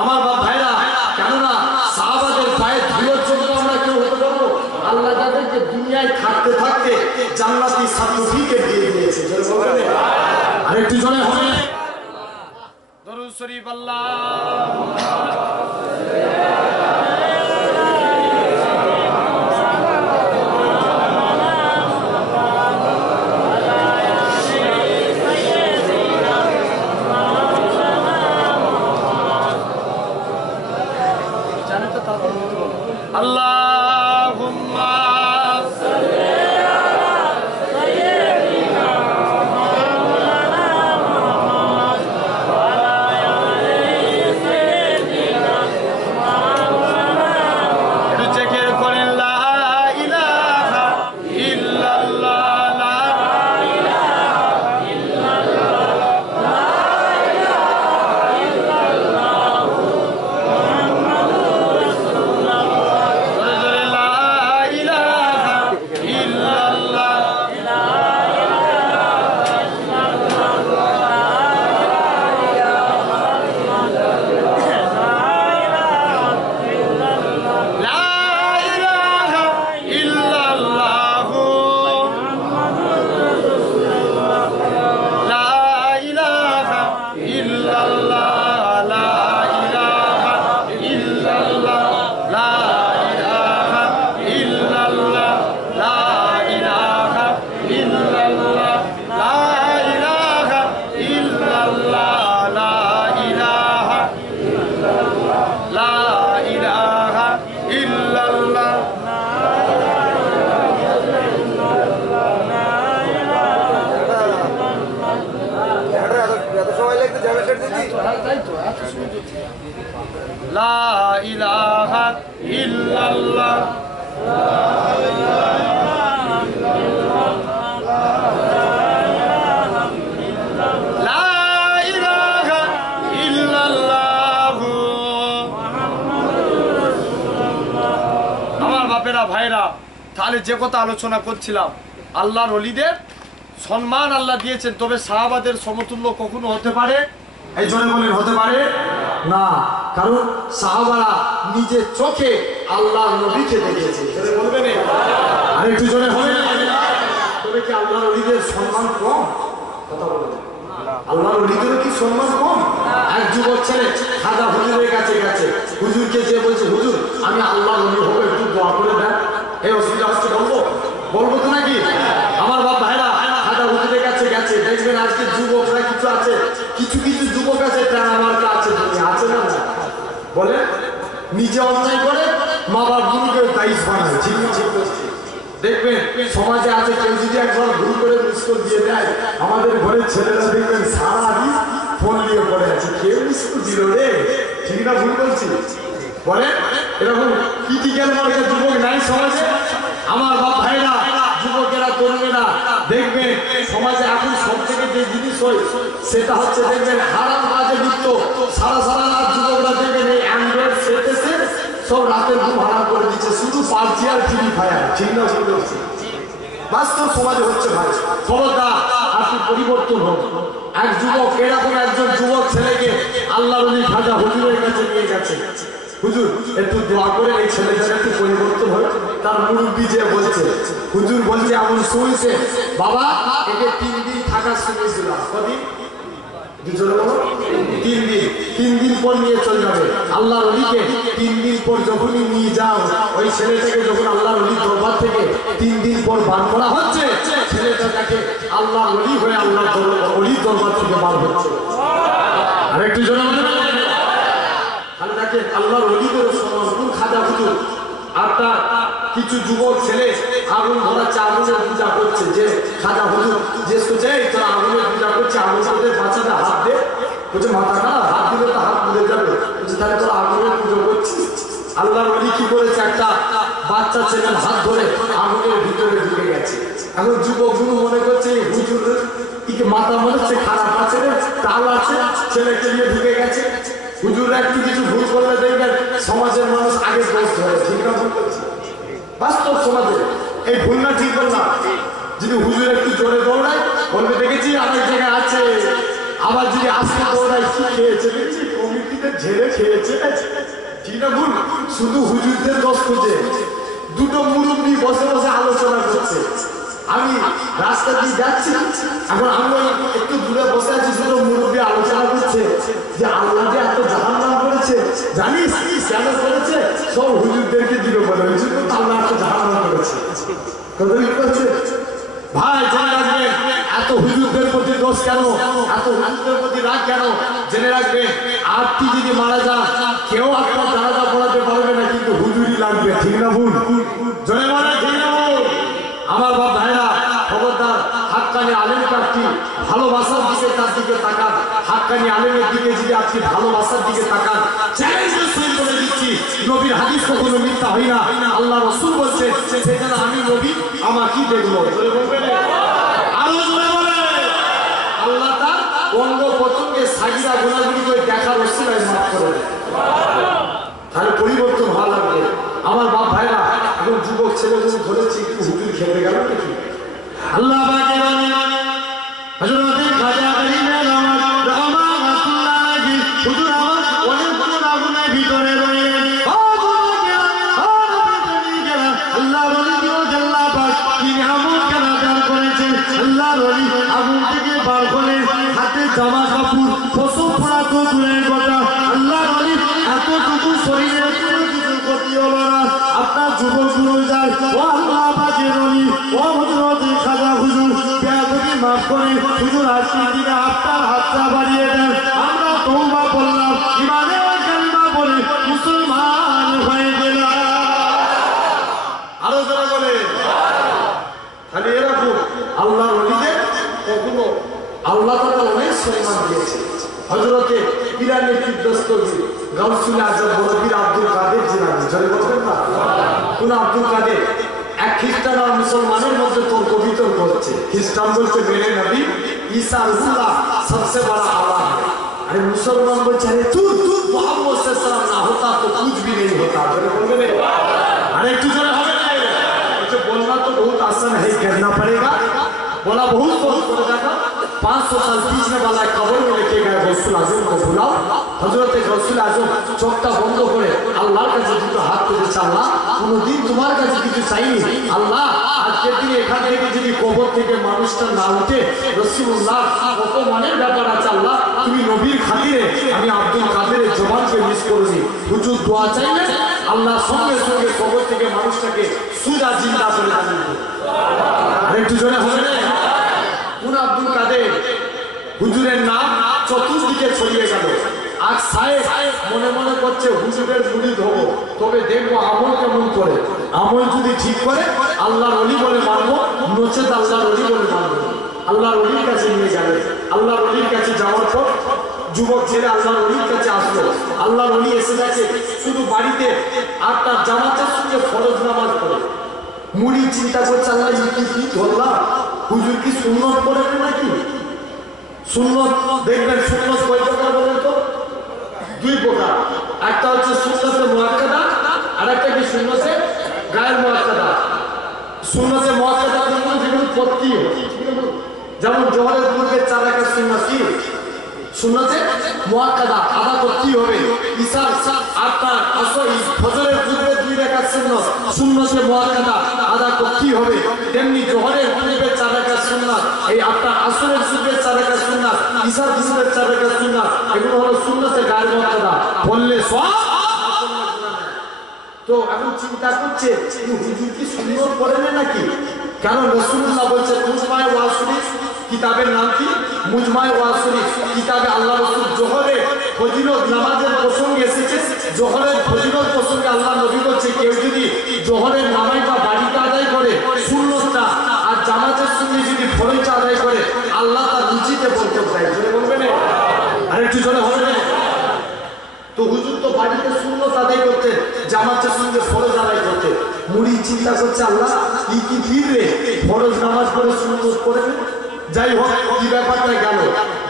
আমার ভাইরা, কেননা সাহাবাদের পায়ে ধুলোর জন্য আমরা কেউ হতে পারবো? আল্লাহ তাদেরকে দুনিয়ায় থাকতে থাকতে জান্নাতি সার্টিফিকেট দিয়ে দিয়েছে। আরেকটু জনে হবে দরুদ শরীফ আল্লাহ। আল্লাহুম্মা সাল্লি আলা সাইয়্যিদিনা মাওলানা মুহাম্মদ ওয়া আলা আলি সাইয়্যিদিনা মাওলানা। একটু চেকের করেন লা ইলাহা ইল্লাল্লাহ, লা ইলাহা ইল্লাল্লাহ, লা ইলাহা ইল্লাল্লাহ মুহাম্মাদুর রাসূলুল্লাহ। লা ইলাহা ইল্লাল্লাহ, লা ইলাহা ইল্লাল্লাহ। আমার বাপেরা ভাইরা, তাহলে যে কথা আলোচনা করছিলাম, আল্লাহর ওলিদের সম্মান আল্লাহ দিয়েছেন, তবে সাহাবাদের সমতুল্য কখনো হতে পারে? এই জন্য বলেন হতে পারে না, কারণ সাহাবারা নিজের চোখে আল্লাহর নবীকে দেখেছে। বলবেন আর একটু জোরে হবে না? তবে কি আল্লাহর ওলিদের সম্মান কম? কথা বলবেন। আল্লাহর ওলিদের কি সম্মান কম? এক যুবক ছেলে খাজা হুজুরের কাছে গেছে, হুজুরকে যে বলছে হুজুর আমি আল্লাহর ওলি হবো, একটু দোয়া করে দেন। এই অসুবিধা হচ্ছে, বলবো তো নাকি? আমার বাপ ভাইরা খাজা হুজুরের কাছে গেছে, দেখবেন আজকে যুবকরা কিছু আছে, কিছু যুবক আছে আমার কাছে আছে না বলে নিজে অন্যায় করে মা বাপ গুরুকে দায়িত্ব বানায়। ঠিক দেখবেন সমাজে আছে কেউ যদি একবার ভুল করে মিসকল দিয়ে দেয়, আমাদের ঘরের ছেলেরা দেখবেন সারা দিন ফোন নিয়ে পড়ে আছে, কেউ মিসকল দিল রে, ঠিক না ভুল বলছি? বলে এরকম ক্রিটিক্যাল মার্কের যুবক নাই সমাজে। আমার বাপ ভাইরা, যুবকেরা, তরুণেরা দেখবেন সমাজে এখন সব থেকে যে জিনিস হয় সেটা হচ্ছে দেখবেন হারাম কাজে লিপ্ত। সারা রাত যুবকরা দেখবেন এই অ্যান্ড্রয়েড সেটে সব রাতের ঘুম হারাম করে দিচ্ছে, শুধু পাবজি আর ফ্রি ফায়ার। ঠিক না ভুল বলছি? বাস্তব সমাজে হচ্ছে ভাই। খবরদার আপনি পরিবর্তন হোক। এক যুবক এরকম একজন যুবক ছেলেকে আল্লাহর ওলি খাজা হুজুরের কাছে নিয়ে গেছে, হুজুর একটু দোয়া করে এই ছেলেটার একটু পরিবর্তন হয়। তার মুরব্বী যে বলছে, হুজুর বলছে এমন শুনছে বাবা একে 3 দিন থাকা শুনেছিলাম। কদিন? 3 দিন পর নিয়ে চলে যাবে। আল্লাহর ওলিকে 3 দিন পর যখনই নিয়ে যাও, ওই ছেলেটাকে যখন আল্লাহর ওলির দরবার থেকে 3 দিন পর বার করা হচ্ছে, ছেলেটা তাকে আল্লাহর ওলি হয়ে আল্লাহর ওলির দরবার থেকে বার হচ্ছে। আর একটু জোরে বলুন, তাহলে তাকে আল্লাহর ওলি করে সম্মান খাজা হুজুর। আর তার কিছু যুবক ছেলে আগুন ধরাচ্ছে, আগুনের পূজা করছে, যে খাজা হুজুর যে সোচে তোরা আগুনের পূজা করছে, আগুন তোদের বাঁচাতে হাত দে। বলছে মাথা খারাপ, হাত দিলে তো হাত পুড়ে যাবে। বলছে তাহলে তোরা আগুনের পুজো করছিস। আল্লাহর ওলি কি করেছে, একটা বাচ্চা ছেলের হাত ধরে আগুনের ভিতরে ঢুকে গেছে। এখন যুবকগুলো মনে করছে হুজুর কি মাথা মনে হচ্ছে খারাপ আছে, তাল আছে, ছেলেকে নিয়ে ঢুকে গেছে। হুজুররা একটু কিছু ভুল করলে দেখবেন সমাজের মানুষ আগে দোষ ধরে। ঠিক না ভুল করছে? বাস্তব সমাজে এই ভুল না ঠিক করলাম। যদি হুজুর একটু জোরে দৌড়ায় বলবে দেখেছি অনেক জায়গায় আছে, আবার যদি আজকে দৌড়ায় কি খেয়েছে দেখছি কমিটিতে ঝেড়ে খেয়েছে। ঠিক না ভুল? শুধু হুজুরদের দোষ খুঁজে দুটো মুরব্বী বসে বসে আলোচনা করছে। আমি রাস্তা দিয়ে যাচ্ছি, এখন আমি একটু দূরে বসে আছি, দুটো মুরব্বী আলোচনা করছে যে আল্লাহ যে এত জাহান্নাম করেছে, জানিস কেন করেছে? সব হুজুরদেরকে দিবে বলে, হুজুর তো আল্লাহ এত জাহান্নাম করেছে। কত কি করছে ভাই? জেনে রাখবেন এত হুজুরদের প্রতি দোষ কেন, এত হুজুরদের প্রতি রাগ কেন? জেনে রাখবেন আপনি যদি মারা যান কেউ আপনার জানাজা পড়াতে পারবে না, কিন্তু হুজুরই লাগবে। ঠিক না ভুল? জনে মারা ঠিক না ভুল? আমার বাপ ভাইরা খবরদার, হাক্কানি আলেম প্রার্থী ভালোবাসার দিকে তার দিকে তাকান। হাক্কানি আলেমের দিকে যদি আপনি ভালোবাসার দিকে তাকান, চ্যালেঞ্জের সহিত বলে দিচ্ছি নবীর হাদিস কখনো মিথ্যা হয় না। আল্লাহ রাসূল বলছে সেখানে আমি নবী আমার কি দেখবো? জোরে বলবেন, আরো জোরে বলে। আল্লাহ তার অঙ্গ প্রত্যঙ্গে সাগিরা গুনাহগুলিকে দেখার ওসিলায় মাফ করে দেয়। তাহলে পরিবর্তন হওয়া লাগবে। আমার বাপ ভাইরা এখন যুবক ছেলেগুলো ধরেছি একটু হুজুর খেতে গেল নাকি? আল্লাহ পাকের হযরত খাজা গরিবের রহমাতুল্লাহি হুজুর আমার অনেক বড় আগুনের ভিতরে রইলেন। আল্লাহ বলি আল্লাহ পাক কি নিয়ামত কেনা দান করেছেন। আল্লাহ বলি আগুন থেকে বার করে হাতে জামা কাপড় ফসল পড়া তো দূরের কথা, আল্লাহ বলি এতটুকু শরীরে কিছু ক্ষতি হলো না। আপনার যুবকগুলো যায় ও আল্লাহ পাকের ওলি ও হযরত খাজা হুজুর বেয়াদবি মাফ করে হুজুর আজকের দিনে আপনার হাতটা বাড়িয়ে দেন। আমরা তওবা করলাম, ইমানের কালিমা বলে মুসলমান হয়ে গেলাম। আরো যারা বলে খালি এরকম আল্লাহর ওলিদের কখনো আল্লাহ তাআলা অনেক সম্মান দিয়েছে। হযরতে পীরানের দস্তগীর গাউসুল আজম বড় পীর আব্দুল কাদের জিলানী, জয় বলবেন না? কোন আব্দুল কাদের? এক খ্রিস্টান আর মুসলমানের মধ্যে তর্ক বিতর্ক হচ্ছে। খ্রিস্টান বলছে মেরে নবী ঈসা আল্লাহ সবচেয়ে বড় আল্লাহ है, अरे मुसलमान বলছে अरे तू मोहम्मद सल्लल्लाहु ना होता तो कुछ भी नहीं होता। जरा बोलबे अरे একটু জোরে হবে না? मुझे बोलना तो बहुत आसान है, करना पड़ेगा। बोला बहुत बहुत पड़ेगा। 500 साल पीछे वाला कब्र में लेके गए गौसुल आजम को बुलाओ। हजरत गौसुल आजम চোখটা বন্ধ করে আল্লাহর কাছে দুটো হাত তুলেছে, আল্লাহ কোনদিন তোমার কাছে কিছু চাইনি। আল্লাহ আজকের দিনে এখান থেকে যদি কবর থেকে মানুষটা না উঠে রাসূলুল্লাহ কত মানের ব্যাপার আছে, আল্লাহ তুমি নবীর খাতিরে আমি আব্দুল কাদেরের জবানকে মিস করিনি। হুজুর দোয়া চাইলেন, আল্লাহ সঙ্গে সঙ্গে কবর থেকে মানুষটাকে সুজা জিন্দা করে দিলেন। আরেকটু জোরে হবে না? কোন আব্দুল কাদের? হুজুরের নাম চতুর্দিকে ছড়িয়ে গেল। আজ সাহেব মনে মনে করছে হুজুরের মুরিদ হব, তবে দেখবো আমল কেমন করে। আমল যদি ঠিক করে আল্লাহর ওলি বলে মানবো, নচেত আল্লাহর ওলি বলে মানবো। আল্লাহর ওলির কাছে নিয়ে যাবে। আল্লাহর ওলির কাছে যাওয়ার পর যুবক ছেলে আল্লাহর ওলির কাছে আসলো। আল্লাহর ওলি এসে গেছে, শুধু বাড়িতে আর তার জামাতের সঙ্গে ফরজ নামাজ পড়ে। মুড়ি চিন্তা করছে আল্লাহ কি ধরলাম, হুজুর কি সুন্নত পড়েন নাকি? সুন্নত দেখবেন, সুন্নত কয় প্রকার বলেন তো? 2 প্রকার। একটা হচ্ছে সুন্নতে মুআক্কাদা, আর একটা কি সুন্নতে গায়ের মুআক্কাদা। সুন্নতে মুআক্কাদা যেগুলো পড়তেই হয়, যেমন জোহরের পূর্বে 4 রাকাত সুন্নাত কি সুন্নতে মুআক্কাদা আদা করতেই হবে। ঈশা আপনার আসর ফজরের পূর্বে 2 রাকাত সুন্নাত সুন্নতে মুআক্কাদা আদা করতেই হবে। তেমনি জোহরের পূর্বে 4 রাকাত সুন্নাত, এই আপনার আসরের পূর্বে 4 রাকাত সুন্নাত, ঈশার পূর্বে 4 রাকাত সুন্নাত, এগুলো হলো সুন্নতে গায়র মুআক্কাদা, বললে সওয়াব। তো এখন চিন্তা করছে হুজুর কি সুন্নত পড়েন নাকি? কারণ রাসূলুল্লাহ বলছে মুজমায়ে ওয়াজ শরীফ, কিতাবের নাম কি? মুজমায়ে ওয়াজ শরীফ। কিতাবে আল্লাহ রাসূল জোহরের ফজিলত নামাজের প্রসঙ্গে এসেছে। জোহরের ফজিলত প্রসঙ্গে আল্লাহ নবী বলছে কেউ যদি জোহরের নামাজটা বাড়িতে আদায় করে সুন্নতটা, আর জামাতের সঙ্গে যদি ফরজটা আদায় করে, আল্লাহ তার রুচিতে বরকত দেয়। জোরে বলবেন না? আরেকটু জোরে হবে না? তো হুজুর তো বাড়িতে সুন্নত আদায় করতেন, জামাতের সঙ্গে ফরজ আদায় করতেন। মুড়ি চিন্তা করছে আল্লাহ কি ফিরবে, ফরজ নামাজ পড়ে সুন্নত পড়বে। যাই হোক, কি ব্যাপারটা গেল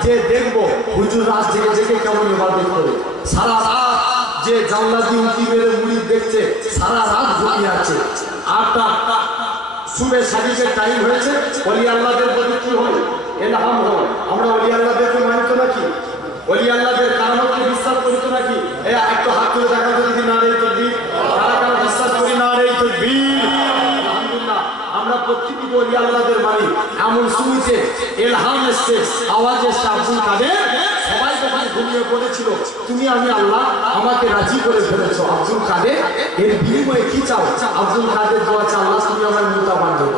যে দেখবো হুজুর রাত জেগে জেগে কেমন ইবাদত করে, সারা রাত যে জানলা দিয়ে উঁকি মেরে মুড়ি দেখছে, সারা রাত ঘুমিয়ে আছে। আটটা সুবে সাদিকের টাইম হয়েছে, ওলি আল্লাহদের প্রতি কি হয়? এলহাম হয়। আমরা ওলি আল্লাহদেরকে মানি তো নাকি? ওলি আল্লাহদের কারামতকে বিশ্বাস করি তো নাকি? একটু হাত তুলে দেখা তো যদি নারে তাকবীর, কারা কারা বিশ্বাস করি নারে তাকবীর? আলহামদুলিল্লাহ, আমরা প্রত্যেকটি ওলি আল্লাহদের মানি। এমন শুনছে এলহাম এসছে, আওয়াজ এসছে, আব্দুল কাদের সবাই যখন ঘুমিয়ে পড়েছিল, তুমি আমি আল্লাহ আমাকে রাজি করে ফেলেছো আব্দুল কাদের, এর বিনিময়ে কি চাও? আব্দুল কাদের দোয়া চাও, আল্লাহ তুমি আমার মুতা বাঁধো।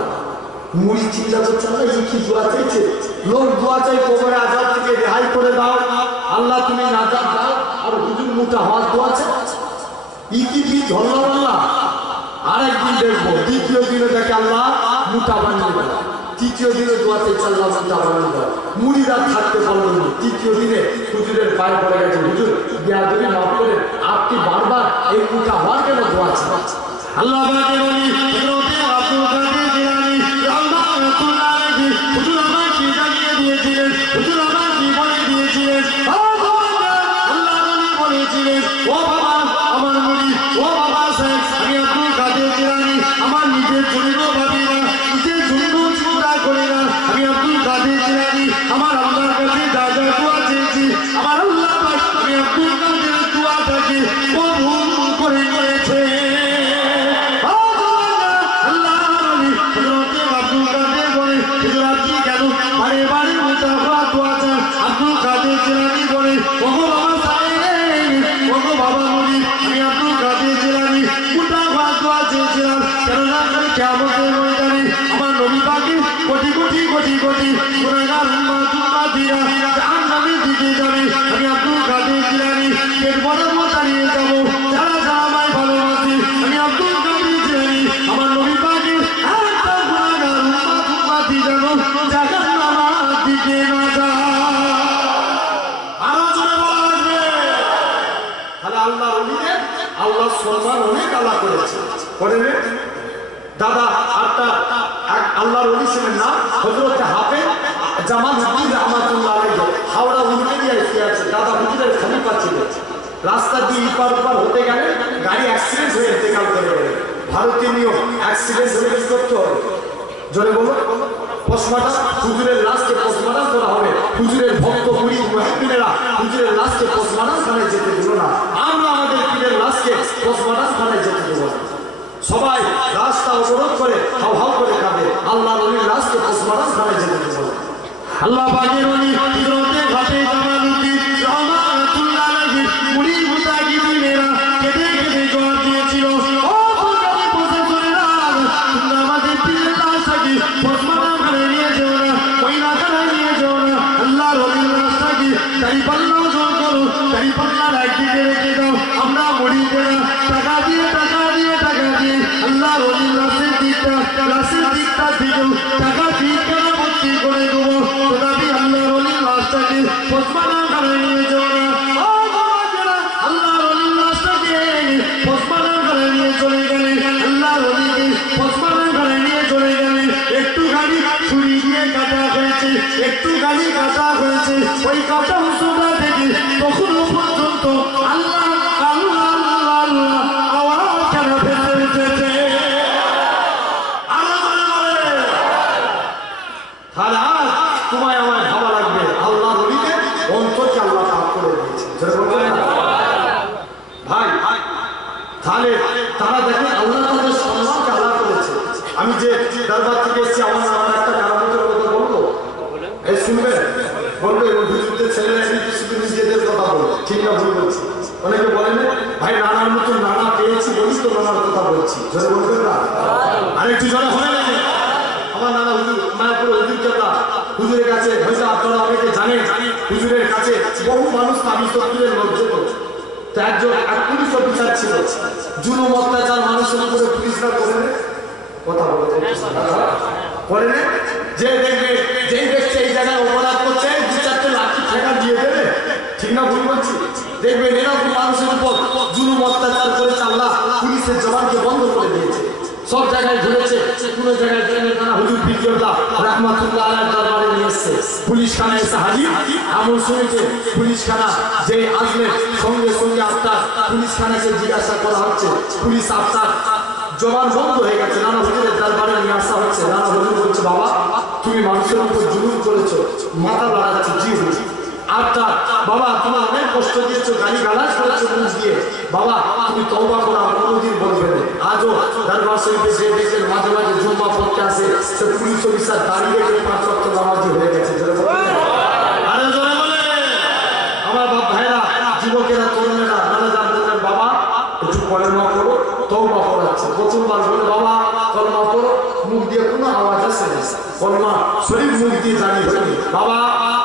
মুড়ি চিন্তা করছে না, এই কি দোয়া চাইছে? লোক দোয়া চাই কবরে আযাব থেকে রেহাই করে দাও, আল্লাহ তুমি নাজাত দাও, আর হুজুর মুতা হওয়ার দোয়া চাই। কি ধরলাম আল্লাহ। আরেকদিন দেখবো দ্বিতীয় দিনে দেখে আল্লাহ মুতা বানিয়ে দাও, তৃতীয় দিনে দোয়া চাইছে আল্লাহ মুতা বানিয়ে দাও। মুড়িরা থাকতে পারলো না, তৃতীয় দিনে হুজুরের পায়ে পড়ে গেছে, হুজুর বিয়াদবি মাফ করে, আপনি বারবার এই মুতা হওয়ার কেন দোয়া চাই? আল্লাহ পাকের ওলি হযরত আব্দুল কাদের জিলানী রাহমাতুল্লাহ আলাইহি হুজুর আমাকে জানিয়ে দিয়েছিলেন, হুজুর আমাকে বলে দিয়েছিলেন, আল্লাহ নবী বলেছিলেন, ও বাবা আমার মুড়ি, ও বাবা সাহেব, আমি আব্দুল কাদের জিলানী আমার নিজের জন্য ভাবি না, নিজের জন্য চিন্তা করি না। আমি আব্দুল কাদের জিলানী আমার আল্লাহর কাছে যা যা দোয়া চেয়েছি, আমার আল্লাহ পাক আমি আব্দুল কাদের দোয়াটাকে কবুল করে নিয়েছে। আব্দুল কাদের জিলানী বলে, ওগো বাবা সাহেব, ওগো বাবা মুড়ি, আমি আব্দুল কাদের জিলানী মুতা হওয়া দোয়া চেয়েছিলাম, কেননা কিয়ামতের ময়দানে আমার নবী পাকের কোটি কোটি কোটি কোটি গুনাহগার উম্মতীরা জাহান্নামের দিকে যাবে। আমি আব্দুল কাদের জিলানী পেট বরাবর দাঁড়িয়ে যাবো, যারা যারা আমায় ভালোবাসে, আমি আব্দুল কাদের জিলানী আমার নবী পাকের একটা গুনাহগার উম্মতি যেন জাহান্নামের দিকে না যায়। আল্লাহ সম্মান অনেক আল্লাহ করেছে। দাদা আপনার আল্লাহর ওলি ছিলেন না হযরত হাফেজ জামাল উদ্দিন রাহমাতুল্লাহ আলাইহি, হাওড়া উলুবেড়িয়ায় শুয়ে আছে। দাদা হুজুরের খলিফা ছিলেন। রাস্তা দিয়ে ইপার উপার হতে গেলে গাড়ি অ্যাক্সিডেন্ট হয়ে ইন্তেকাল করে গেলেন। ভারতীয় নিয়ম, অ্যাক্সিডেন্ট হলে কি করতে হবে? জোরে বলো। পোস্টমর্টম, হুজুরের লাশকে পোস্টমর্টম করা হবে। হুজুরের ভক্ত মুরিদ মুহিদ্দিনেরা হুজুরের লাশকে পোস্টমর্টম খানায় যেতে দিল না। আমরা আমাদের পীরের লাশকে পোস্টমর্টম খানায় যেতে দেব না। সবাই রাস্তা অবরোধ করে হাউ হাউ করে কাঁদে, আল্লাহর ওলির লাশকে পোস্টমর্টম খানায় যেতে দেব না। আল্লাহ পাকের ওলি হযরত ঘাটে জামালউদ্দিন রাহমাতুল্লাহ আলাইহি মুড়ি মুতাকিবিনেরা কেঁদে কেঁদে জবাব দিয়েছিল, ও ফুলকানি প্রশাসনেরা, তোমরা আমাদের পীরের লাশটাকে পোস্টমর্টম খানায় নিয়ে যেও না, ময়নাখানায় নিয়ে যেও না। আল্লাহর ওলির লাশটাকে তাই পাল্লাও জোর করো, তাই পাল্লার একদিকে রেখে দাও। আমরা মুড়িদেরা টাকা দিয়ে আল্লাহর ওলির লাশের দিকটা দিকেও টাকা ঠিক করে ভর্তি করে দেবো, তথাপি আল্লাহর ওলির লাশটাকে পোস্টমর্টম খানায় নিয়ে যাও না। আল্লাহর ওলির লাশটাকে পোস্টমর্টম খানায় নিয়ে চলে গেলে, আল্লাহর ওলিকে পোস্টমর্টম খানায় নিয়ে চলে গেলে, একটুখানি ছুরি দিয়ে কাটা হয়েছে, একটুখানি কাটা হয়েছে। ওই কাটা অংশটা থেকে তখনও পর্যন্ত আল্লাহ আল্লাহ আল্লাহ আল্লাহ আওয়াজ কেন ভেসে উঠেছে? তোমায় আমায় ভাবা লাগবে, আল্লাহ নবীকে অন্তরকে আমি যে দরবার থেকে এসেছি আমার একটা কারামতের কথা বলবো, এই শুনবেন, বলবে হুজুরদের ছেলেরা শুধু নিজেদের কথা বলে, ঠিক না ভুল বলছি? অনেকে বলেন ভাই নানার মতন নানা পেয়েছি বলি তো নানার কথা বলছি, জোরে বলবেন না? আরেকটু জোরে হয় নাকি? আমার নানা হুজুর মায়াপুরে হুজুর কথা, হুজুরের কাছে হয়তো আপনারা অনেকে জানেন, হুজুরের কাছে বহু মানুষ তাবিজ তকদিরের লজ্জা করছে। তো একজন এক পুলিশ অফিসার ছিল, জুলুম অত্যাচার মানুষের উপরে পুলিশরা করে না, কথা বলতে করে না, যে দেখবে যেই দেখছে এই জায়গায় অপরাধ করছে দু চারটে লাঠি ঠেকা দিয়ে দেবে, ঠিক না ভুল বলছি? দেখবেন এরকম মানুষের উপর জুলুম অত্যাচার করেছে আল্লাহ পুলিশের জবানকে বন্ধ করে দিয়েছে, সব জায়গায় ঘুরেছে, কোন জায়গায় হুজুর বিজ্ঞাল্লাহ রাহমাতুল্লাহ আলাইহির দরবারে নিয়ে এসেছে, পুলিশ খানা এসে হাজির। এমন শুনেছে পুলিশ খানা যে আসলে সঙ্গে সঙ্গে আপনার পুলিশ খানাকে জিজ্ঞাসা করা হচ্ছে, পুলিশ আপনার জবান বন্ধ হয়ে গেছে, নানা হুজুরের দরবারে নিয়ে আসা হচ্ছে। নানা হুজুর বলছে বাবা তুমি মানুষের উপর জুলুম করেছো, মাথা লাগাচ্ছে, জি হুজুর। আচ্ছা বাবা তুমি অনেক কষ্ট দিয়েছো, গালি গালাজ করেছো মুখ দিয়ে, বাবা তুমি তওবা করো, কোনোদিন বলবে না। আজও দরবার শরীফে যে দেখেন মাঝে মাঝে জুম্মা পড়তে আসে, সে পুলিশ অফিসার দাঁড়িয়ে রেখে 5 ওয়াক্ত নামাজি হয়ে গেছে, আরে জোরে বলে আমার বাপ ভাইরা, যুবকেরা, তরুণেরা, নানা জানতেন বাবা একটু কলেমা পড়ো, তওবা করাচ্ছে, প্রথমবার বলে বাবা কলেমা পড়ো, মুখ দিয়ে কোনো আওয়াজ আসে না, কলেমা শরীর মুখ দিয়ে জানিয়ে বাবা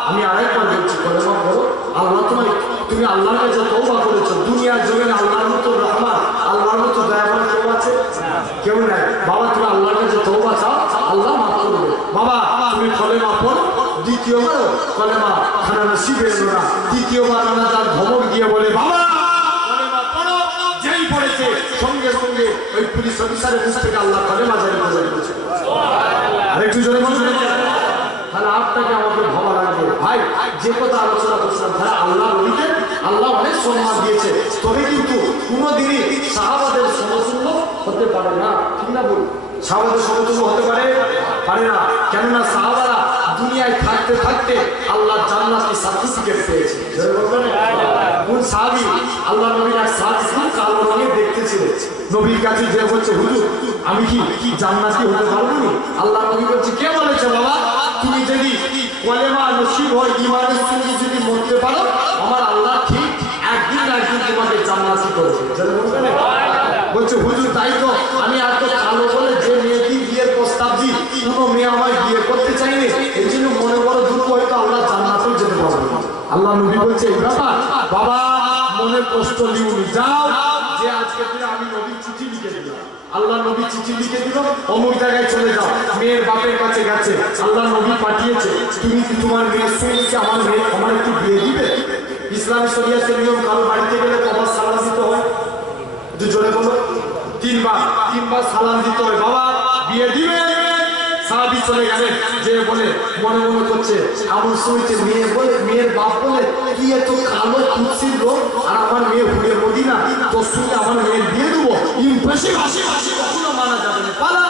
আমি আরেকবার বলছি কলেমা পড়ো, আল্লাহ তুমি আল্লাহর কাছে তওবা করেছো, দুনিয়ার জমিনে আল্লাহর মতো রহমান, আল্লাহর মতো দয়াবান কেউ আছে? কেউ নাই। বাবা তুমি আল্লাহর কাছে তওবা চাও, আল্লাহ মাফ করবে। বাবা তুমি কলেমা পড়ো, দ্বিতীয়বার কলেমা খানা নসিব এলো না, তৃতীয়বার নানা তার ধমক দিয়ে বলে বাবা কলেমা পড়ো, যেই পড়েছে সঙ্গে সঙ্গে ওই পুলিশ অফিসারের মুখ থেকে আল্লাহ কলেমা জারি করেছে। আরেকটু জোরে বলবেন, তাহলে আপনাকে আমাকে ভাবা লাগবে ভাই, যে কথা আলোচনা করছিলাম, তাহলে আল্লাহ নবীকে আল্লাহ অনেক সম্মান দিয়েছে, তবে কিন্তু কোনোদিনই সাহাবাদের সমতুল্য হতে পারে না, ঠিক না বল? সাহাবাদের সমতুল্য হতে পারে না, কেননা সাহাবারা দুনিয়ায় থাকতে থাকতে আল্লাহ জান্নাতি সার্টিফিকেট পেয়েছে। কোন সাহাবী? আল্লাহ নবীর এক সাহাবী খুব কালো রঙের দেখতে ছিল, নবীর কাছে যে বলছে হুজুর আমি কি জান্নাতি হতে পারবো না? আল্লাহ নবী বলছে কে বলেছে বাবা, তুমি যদি কলেমা নসিব হয় ঈমানের সঙ্গে যদি মরতে পারো, আমার আল্লাহ ঠিক একদিন না একদিন তোমাকে জান্নাতি করবে। বলছে হুজুর তাই তো, আমি এত কালো বলে যে মেয়েটি বিয়ের প্রস্তাব দিই, কোনো মেয়ে আমায় বিয়ে করতে চাইনি, এই জন্য মনে বড় দুঃখ, হয়তো আল্লাহ জান্নাতেও যেতে পারবে না। আল্লাহ নবী বলছে এই ব্যাপার, বাবা মনে কষ্ট নিউনি, যাও যে আজকে দিনে আমি নবীর চিঠি লিখে দিলাম, আল্লাহ নবী চিঠি লিখে দিল, অমুক জায়গায় চলে যাও, মেয়ের বাপের কাছে গেছে, আল্লাহ নবী পাঠিয়েছে, তুমি কি তোমার মেয়ের সঙ্গে আমার একটু বিয়ে দিবে? ইসলামী শরিয়াতের নিয়ম, কারো বাড়িতে গেলে কবার সালাম দিতে হয়? জোরে বলো, তিনবার সালাম দিতে হয়, বাবা বিয়ে দিবে? সাহাবী চলে গেলেন, যে বলে মনে মনে করছে আমার শুনছে মেয়ের বাপ বলে কি এত কালো কুৎসিত লোক, আর আমার মেয়ে হুড়ে মদিনা, তোর সঙ্গে আমার মেয়ের বিয়ে দেবো, কখনো মানা যাবে না, পালা।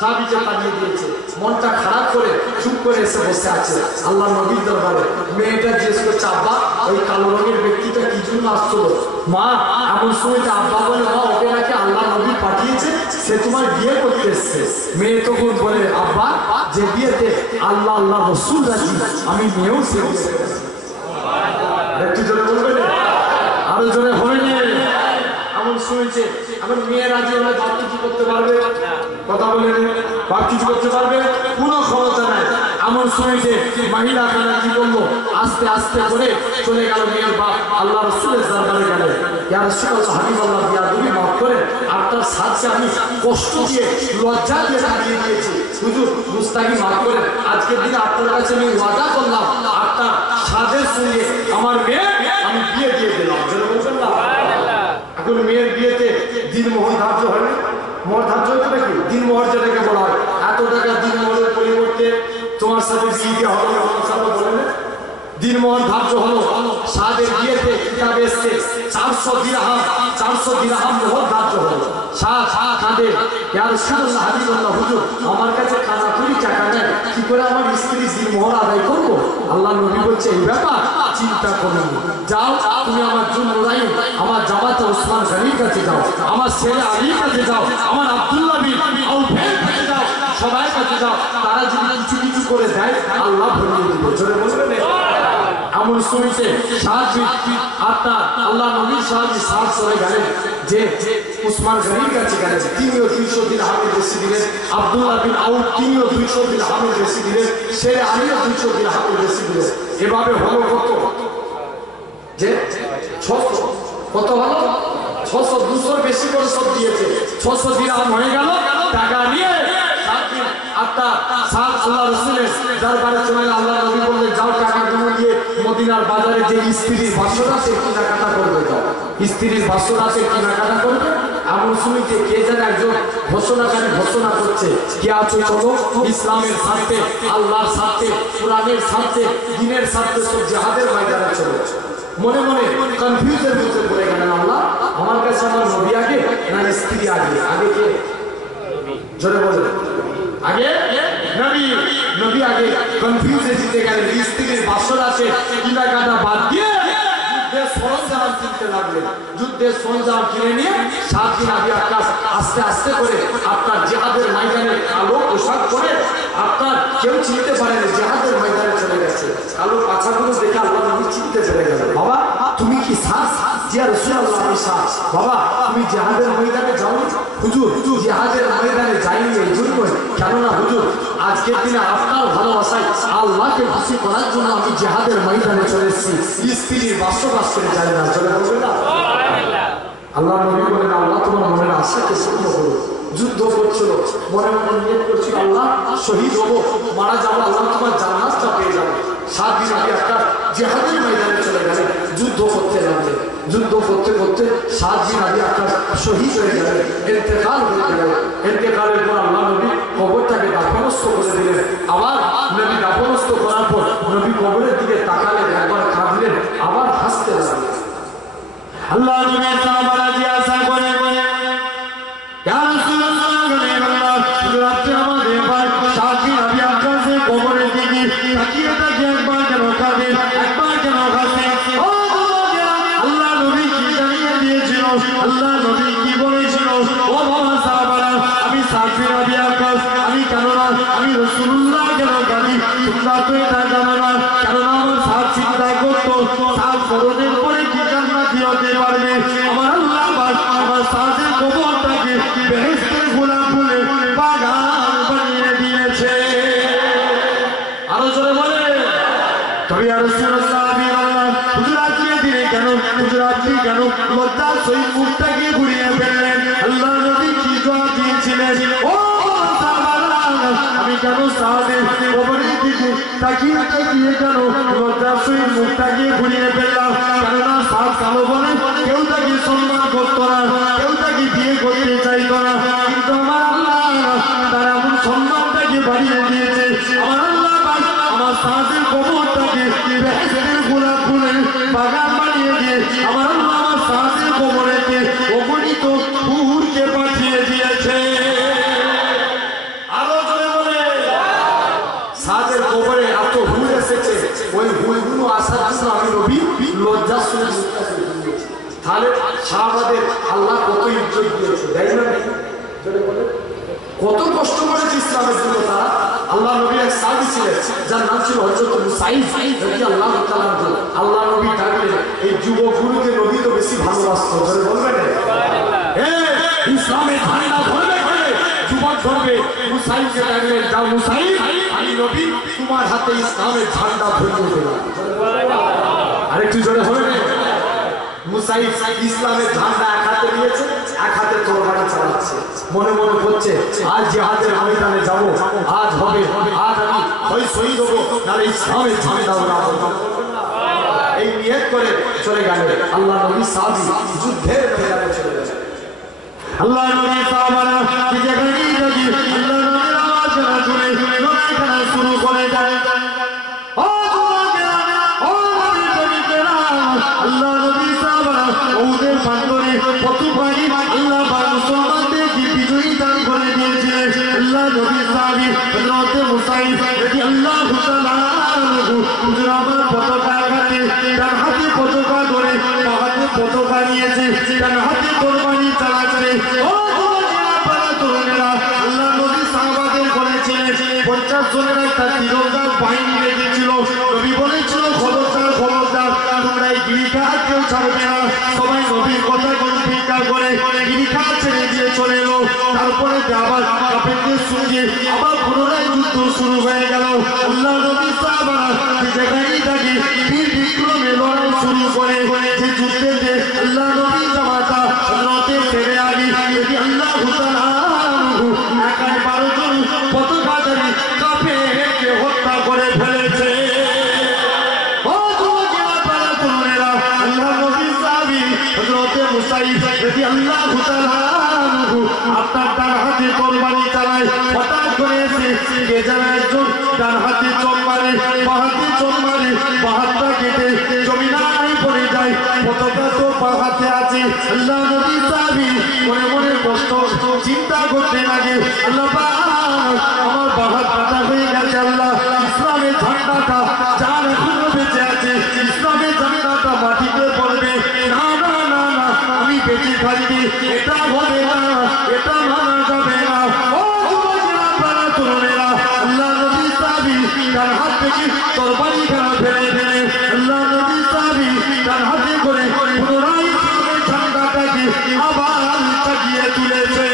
সাহাবীকে পাঠিয়ে দিয়েছে, মনটা খারাপ করে চুপ করে এসে বসে আছে আল্লাহ নবীর দরবারে। মেয়েটা জিজ্ঞেস করছে আব্বা ওই কালো রঙের ব্যক্তিটা কি জন্য আসছিল? মা এমন সময় আব্বা বলে মা ওকে নাকি আল্লাহ নবী পাঠিয়েছে, সে তোমার বিয়ে করতে এসছে। মেয়ে তখন বলে আব্বা যে বিয়েতে আল্লাহ রসুল রাজি, আমি মেয়েও সে একটু জোরে বলবে, আরো জোরে হবে না? এমন শুনেছে, এখন মেয়ে রাজি হলে বাপ কিছু করতে পারবে? কথা বলে বাপ কিছু করতে পারবে? কোনো ক্ষমতা নাই। এমন শুনেছে মহিলা তারা কি বলবো, আস্তে আস্তে করে চলে গেল মেয়ের বাপ আল্লাহ রসুলের দরবারে গেলে, ইয়া রাসূলুল্লাহ হাবিবাল্লাহ বিয়া তুমি মাফ করে, আপনার সাথে আমি কষ্ট দিয়ে লজ্জা দিয়ে দাঁড়িয়ে দিয়েছি, হুজুর মুস্তাকি মাফ করে, আজকের দিনে আপনার কাছে আমি ওয়াদা করলাম আপনার সাথের সঙ্গে আমার মেয়ে আমি বিয়ে দিয়ে দিলাম। এখন মেয়ের বিয়েতে দিনমোহর ধার্য হয় না, মোহর ধার্য হতো নাকি? দিনমোহর যেটাকে বলা হয়, এত টাকা দিনমোহরের পরিবর্তে তোমার সাথে বিয়ে দেওয়া হবে, আমার সাথে বলে না, দিনমোহর ধার্য হলো। সাদের বিয়েতে কিতাবে এসছে 400 দিরহাম মোহর ধার্য হলো। কাঁদে ইয়া রাসূলুল্লাহ হাবিবাল্লাহ হুজুর আমার কাছে খানা কুড়ি টাকা নেই, কি করে আমার স্ত্রী দিনমোহর আদায় করবো? আল্লাহ নবী বলছে এই ব্যাপার চিন্তা করুন, যাও তুমি আমার জুননুরাইন আমার জামাতা ওসমান গনির কাছে যাও, আমার ছেলে আলীর কাছে যাও, আমার আব্দুল্লাহ বিন আউফের কাছে যাও, যাও, তারা যদি কিছু কিছু করে দেয় আল্লাহ ভরিয়ে দিবে। জোরে বলবেন আমল শুনতে সাহায্য আপনার আল্লাহ নবীর সাহায্যে সাহায্য করে গেলেন যে উসমান গনির কাছে গেলেন, তিনিও 200 দিরহামের বেশি দিলেন। আব্দুল্লাহ বিন আউফ তিনিও 200 দিরহামের বেশি দিলেন। শেরে আলীও 200 দিরহামের বেশি দিলেন। এভাবে হলো কত যে 600, কত হলো 600, 200 বেশি করে সব দিয়েছে। 600 দিরহাম হয়ে গেল। টাকা নিয়ে আপনার সাত আল্লাহ রাসূলের দরবারে চলে আল্লাহ নবী বললেন যাও টাকাগুলো নিয়ে মদিনার বাজারে যে স্ত্রীর বাসরাতে কেনাকাটা করবে, যাও স্ত্রীর বাসরাতে কেনাকাটা করবে। আমল শুনিতে কে যেন একজন ঘোষণাকারী ঘোষণা করছে, কে আছো চলো ইসলামের স্বার্থে, আল্লাহর স্বার্থে, কোরআনের স্বার্থে, দ্বীনের স্বার্থে সব জিহাদের ময়দানে চলো। মনে মনে কনফিউজের মধ্যে পড়ে গেলেন, আল্লাহ আমার কাছে আমার নবী আগে না স্ত্রী আগে? আগে কে? জোরে বলেন আগে নবী। নবী আগে কনফিউজে জিতে গেলেন। স্ত্রীর বাসরাতে কেনাকাটা বাদ দিয়ে যুদ্ধের সরঞ্জাম কিনতে লাগলেন। যুদ্ধের সরঞ্জাম কিনে নিয়ে 7 দিন আগে আকাশ আস্তে আস্তে করে আপনার জিহাদের ময়দানে কালো পোশাক পরে আপনার কেউ চিনতে পারেন জিহাদের ময়দানে চলে গেছে। কালো পাছাগুলো দেখে আল্লাহ নবী চিনতে পেরে গেলেন, বাবা তুমি কি সাস? জিয়া রাসূলুল্লাহ আমি সাস। বাবা তুমি জিহাদের ময়দানে যাও? হুজুর জিহাদের ময়দানে যাইনি এই জন্যই, কেননা হুজুর আজকের দিনে আপনার ভালোবাসায় আল্লাহকে খুশি করার জন্য আমি জিহাদের ময়দানে চলে এসেছি, স্ত্রীর বাসবাস করে যাই না। চলে বলবে না আল্লাহ নবী বলেন আল্লাহ তোমার মনের আশাকে পূর্ণ করো। যুদ্ধ করছিল, মনে মনে নিয়ত করছিল আল্লাহ শহীদ হবো, মারা যাবো, আল্লাহ তোমার জান্নাতটা পেয়ে যাবো। 7 দিন আগে একটা জিহাদের ময়দানে চলে গেলেন, যুদ্ধ করতে লাগলেন। যুদ্ধ করতে করতে 7 দিন আগে একটা শহীদ হয়ে গেলেন, ইন্তেকাল হয়ে গেলেন। ইন্তেকালের পর আল্লাহ নবী কবরটাকে দাফনস্থ করে দিলেন। আবার নবী দাফনস্থ করার পর নবী কবরের দিকে তাকালেন, একবার কাঁদলেন, আবার হাসতে লাগলেন। আল্লাহ নবী সাহাবারা জিজ্ঞাসা করে ইয়া রাসূলুল্লাহ রাতে আমাদের পাক সাথী নবী আকাশে কবরের দিকে তাকিয়ে তাকিয়ে একবার কেন কাঁদেন, একবার কেন হাসেন? ও আল্লাহ নবী কি জানিয়ে দিয়েছিল? আল্লাহ নবী কি বলেছিল? ও বাবা সাহাবারা আমি সাথী নবী আকাশ আমি কেন না আমি রাসূলুল্লাহ কেন কাঁদি? তোমরা তো এটা জানো না, কেননা আমার সাথ চিন্তা করতো সাত ফরজের পরে কি জান্নাতি হতে পারবে। আমার আল্লাহ আমার সাথের কবরটাকে বেহেশতের গোলাপ ফুলে বাগান বানিয়ে দিয়েছে। আরো জোরে বলে তবে আর হুজুর আজকে দিনে কেন হুজুর আজকে কেন লজ্জার সহিত মুখটাকে ঘুরিয়ে ফেললেন? আল্লাহ নবী কি জবাব দিয়েছিলেন? ও আমি কেন সাহাদের কবরের দিকে তাকিয়ে তাকিয়ে কেন লজ্জার সহিত মুখটাকে ঘুরিয়ে ফেললাম? কেননা সাত কালো বলে কেউ তাকে সম্মান করতো না, কেউ তাকে বিয়ে করতে চাইতো না, কিন্তু আমার আল্লাহ তার এমন সম্মানটাকে বাড়িয়ে দিয়েছে। আমার আল্লাহ আমার সাহাদের কবরটাকে বেহেশতের গোলাপ ফুলে বাগান বানিয়ে দিয়ে আমার আল্লাহ আমার সাহাদের কবরেতে অগণিত হুরকে পাঠিয়ে দিয়েছে। আরো জোরে বলে সাহাদের কবরে এত হুর এসেছে, ওই হুরগুলো আসার জন্য আমি নবী লজ্জা শুনে তাহলে সাহাবাদের আল্লাহ কত ইজ্জত দিয়েছে, তাই না? কত কষ্ট করেছে ইসলামের জন্য তারা। আল্লাহ নবী এক সাহাবী ছিলেন যার নাম ছিল হযরত মুসাইব রাদিয়াল্লাহু তাআলা। আল্লাহ নবী ডাকলেন, এই যুবকগুলোকে নবী তো বেশি ভালোবাসতো, ধরে বলবেন ইসলামের ঝান্ডা ধরবে ধরে যুবক ধরবে। মুসাইবকে ডাকলেন, যাও মুসাইব আমি নবী তোমার হাতে ইসলামের ঝান্ডা ধরিয়ে দিলাম। আরেকটু জোরে হবে না? মুসাইব ইসলামের ঝান্ডা এক হাতে নিয়েছে, এক হাতে তরবারি চালাচ্ছে, মনে মনে করছে আজ জিহাদের ময়দানে যাব, আজ হবে, আজ আমি হয় শহীদ হবো, নাহলে ইসলামের ঝান্ডা উড়াবো। এই নিয়ত করে চলে গেলেন। আল্লাহ নবী সাহাবী যুদ্ধের ময়দানে চলে গেলেন। আল্লাহ নবী সাহাবারা কি যেখানেই যদি আল্লাহ নবীর আওয়াজ শুনে লড়াই করা শুরু করে দেয়। আল্লাহ নবী সাহাবারা ওদের প্রান্তরে কত পানি আল্লাহ মুসলমানদেরকে বিজয়ী দান করে দিয়েছিলেন। আল্লাহ নবী সাহাবী হযরত মুসাইব রাদিয়াল্লাহু তাআলা হুজুর আমার পতাকা হাতে ডান হাতে পতাকা ধরে বাঁ হাতে পতাকা নিয়েছে, ডান হাতে তরবারি চালাচ্ছে। ও যুবকেরা, তরুণেরা, আল্লাহ নবী সাহাবাদের বলেছিলেন জনের একটা তীরন্দাজ বাহিনী লেগেছিল। নবী বলেছিল খবরদার খবরদার, তোমরা এই গিরিখা কেউ ছাড়বে না। সবাই নবীর কথা উপেক্ষা করে গিরিখা ছেড়ে দিয়ে চলে এলো। তারপরে আবার কাফেরদের সঙ্গে আবার পুনরায় যুদ্ধ শুরু হয়ে গেল। আল্লাহ নবী সাহাবারা যেখানেই থাকে বীর বিক্রমে লড়াই শুরু করে। যে যুদ্ধে আল্লাহ নবী জামাতা হযরতে ফেরে আলী রাদিয়াল্লাহু তাআলা আনহু 11 জন পতাকাধারী কাফেরকে হত্যা করে ফেলেছে। আপনার ডান হাতে তরবারি চালায়, হঠাৎ করে এসে কে যেন একজন ডান হাতে চোখ মারে, বাঁ হাতে চোখ মারে, বাঁ হাতটা কেটে জমিনায় পড়ে যায়। পতাকা তো বাঁ হাতে আছে। আল্লাহ নবী সাহাবী মনে মনে কষ্ট চিন্তা করতে লাগে, আল্লাহ আমার বাঁ হাত কাটা হয়ে গেছে। আল্লাহ ইসলামের ঝান্ডাটা যার এখনো বেঁচে আছে, ইসলামের ঝান্ডাটা মাটিতে পড়বে না, না না না, আমি বেঁচে থাকবি, এটা হবে না, এটা মানা যাবে না। ও যুবকেরা, আপনারা তরুণেরা, আল্লাহ নবী সাহাবী তার হাত থেকে তরবারি খানা ফেলে ফেলে আল্লাহ নবী সাহাবী তার হাতে করে পুনরায় ইসলামের ঝান্ডাটাকে আবার চাগিয়ে তুলেছে।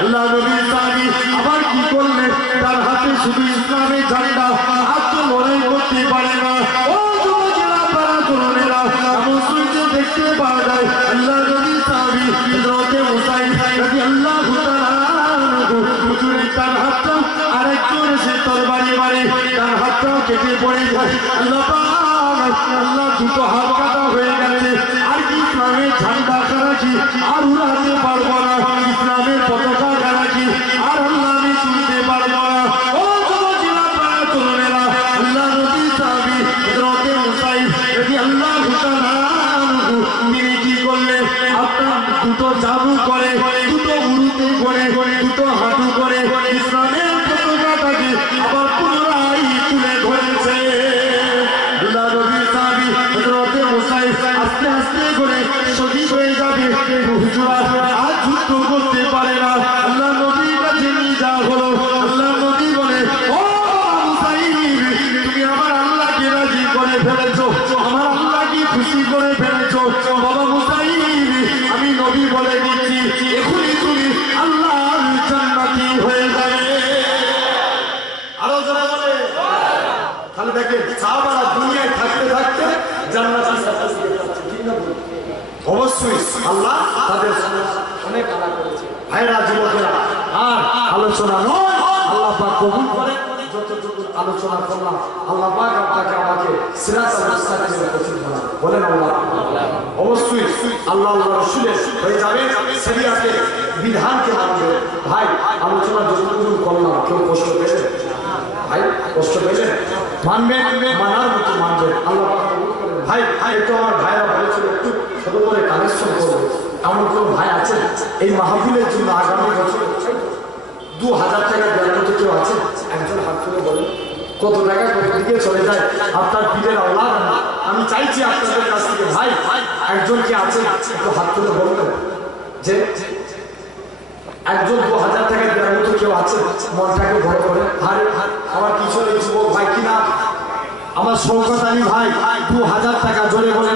আল্লাহ নবী সাহাবী আবার কি করলেন? তার হাতে শুধু ইসলামের ঝান্ডা, আর তো লড়াই করতে পারে না। ও যুবকেরা, আপনারা তরুণেরা, এমন সূর্য দেখতে পাওয়া যায়। আল্লাহ নবী সাহাবী হযরতে মুসাইব রাদিয়াল্লাহু তাআলা আনহু হুজুরের তার হাতটা আরেকজন এসে তরবারি মারে, তার হাতটাও কেটে পড়ে যায়। আল্লাহ পাক, আল্লাহ দুটো হাত কাটা হয়ে গেছে। আর কি ইসলামের ঝান্ডা কারা কি আর উড়াতে পারবো না, ইসলামের পতাকা কারা কি আর আল্লাহ আমি তুলতে পারবো না। ও যুবকেরা, আপনারা তরুণেরা, আল্লাহ নবী সাহাবী হযরতে মুসাইব রাদিয়াল্লাহু তাআলা আনহু তিনি কি করলেন? আপনার দুটো জাদু করে, দুটো উড়ুতে করে, দুটো হাঁটু করে ইসলামের পতাকাটাকে আবার পুনরায় তুলে ধরেছে। আল্লাহ নবী সাহাবী হযরতে মুসাইব আস্তে আস্তে করে শহীদ হয়ে যাবে। হুজুরা আর যুদ্ধ করতে পারে না। আল্লাহ নবীর কাছে নিয়ে যাওয়া হলো। আল্লাহ নবী বলে, ও মুসাইব, তুমি আমার আল্লাহকে রাজি করে ফেলেছো, আমার আল্লাহকে খুশি করে ফেলেছো। বাবা মুসাইব, আমি নবী বলে দিচ্ছি, এখনই তুমি আল্লাহর জান্নাতি হয়ে যাবে। আরো যারা বলে, তাহলে দেখেন সাহাবারা দুনিয়ায় থাকতে থাকতে জান্নাতের সার্টিফিকেট পাচ্ছে, ঠিক না? অবশ্যই আল্লাহ তাদের অনেক আলা করেছে। ভাইরা, যুবকেরা, আর আলোচনা নয়, আল্লাহ পাক কবুল করে। যতটুকু আলোচনা করলাম, আল্লাহ পাক আপনাকে আমাকে সিরাতাল মুস্তাকিমের পথে ধরা বলেন আল্লাহ। অবশ্যই আল্লাহ আল্লাহ রাসূলের হয়ে যাবে, শরীয়তের বিধানকে মানবে। ভাই, আলোচনা যতটুকু করলাম, কেউ কষ্ট পেয়েছে? ভাই, কষ্ট পেয়েছে? মানবেন, মানার মতো মানবেন। আল্লাহ পাক কবুল করে। ভাই, একটু আমার ভাইরা বলেছিল একটু ছোট করে কালেকশন করবে। এমন কোন ভাই আছে এই মাহফিলের জন্য আগামী বছর 2000 টাকা দেওয়ার মতো কেউ আছে? একজন হাত তুলে বলেন। কত টাকা কত দিকে চলে যায় আপনার পীরের আওলাদ? আমি চাইছি আপনাদের কাছ থেকে, ভাই একজন কে আছে একটু হাত তুলে বলবেন যে একজন 2000 টাকা দেওয়ার মতো কেউ আছে? মনটাকে বড় করে। আরে আমার পিছনে যুবক ভাই কিনা, আমার শওকত আলী ভাই 2000 টাকা জোরে বলে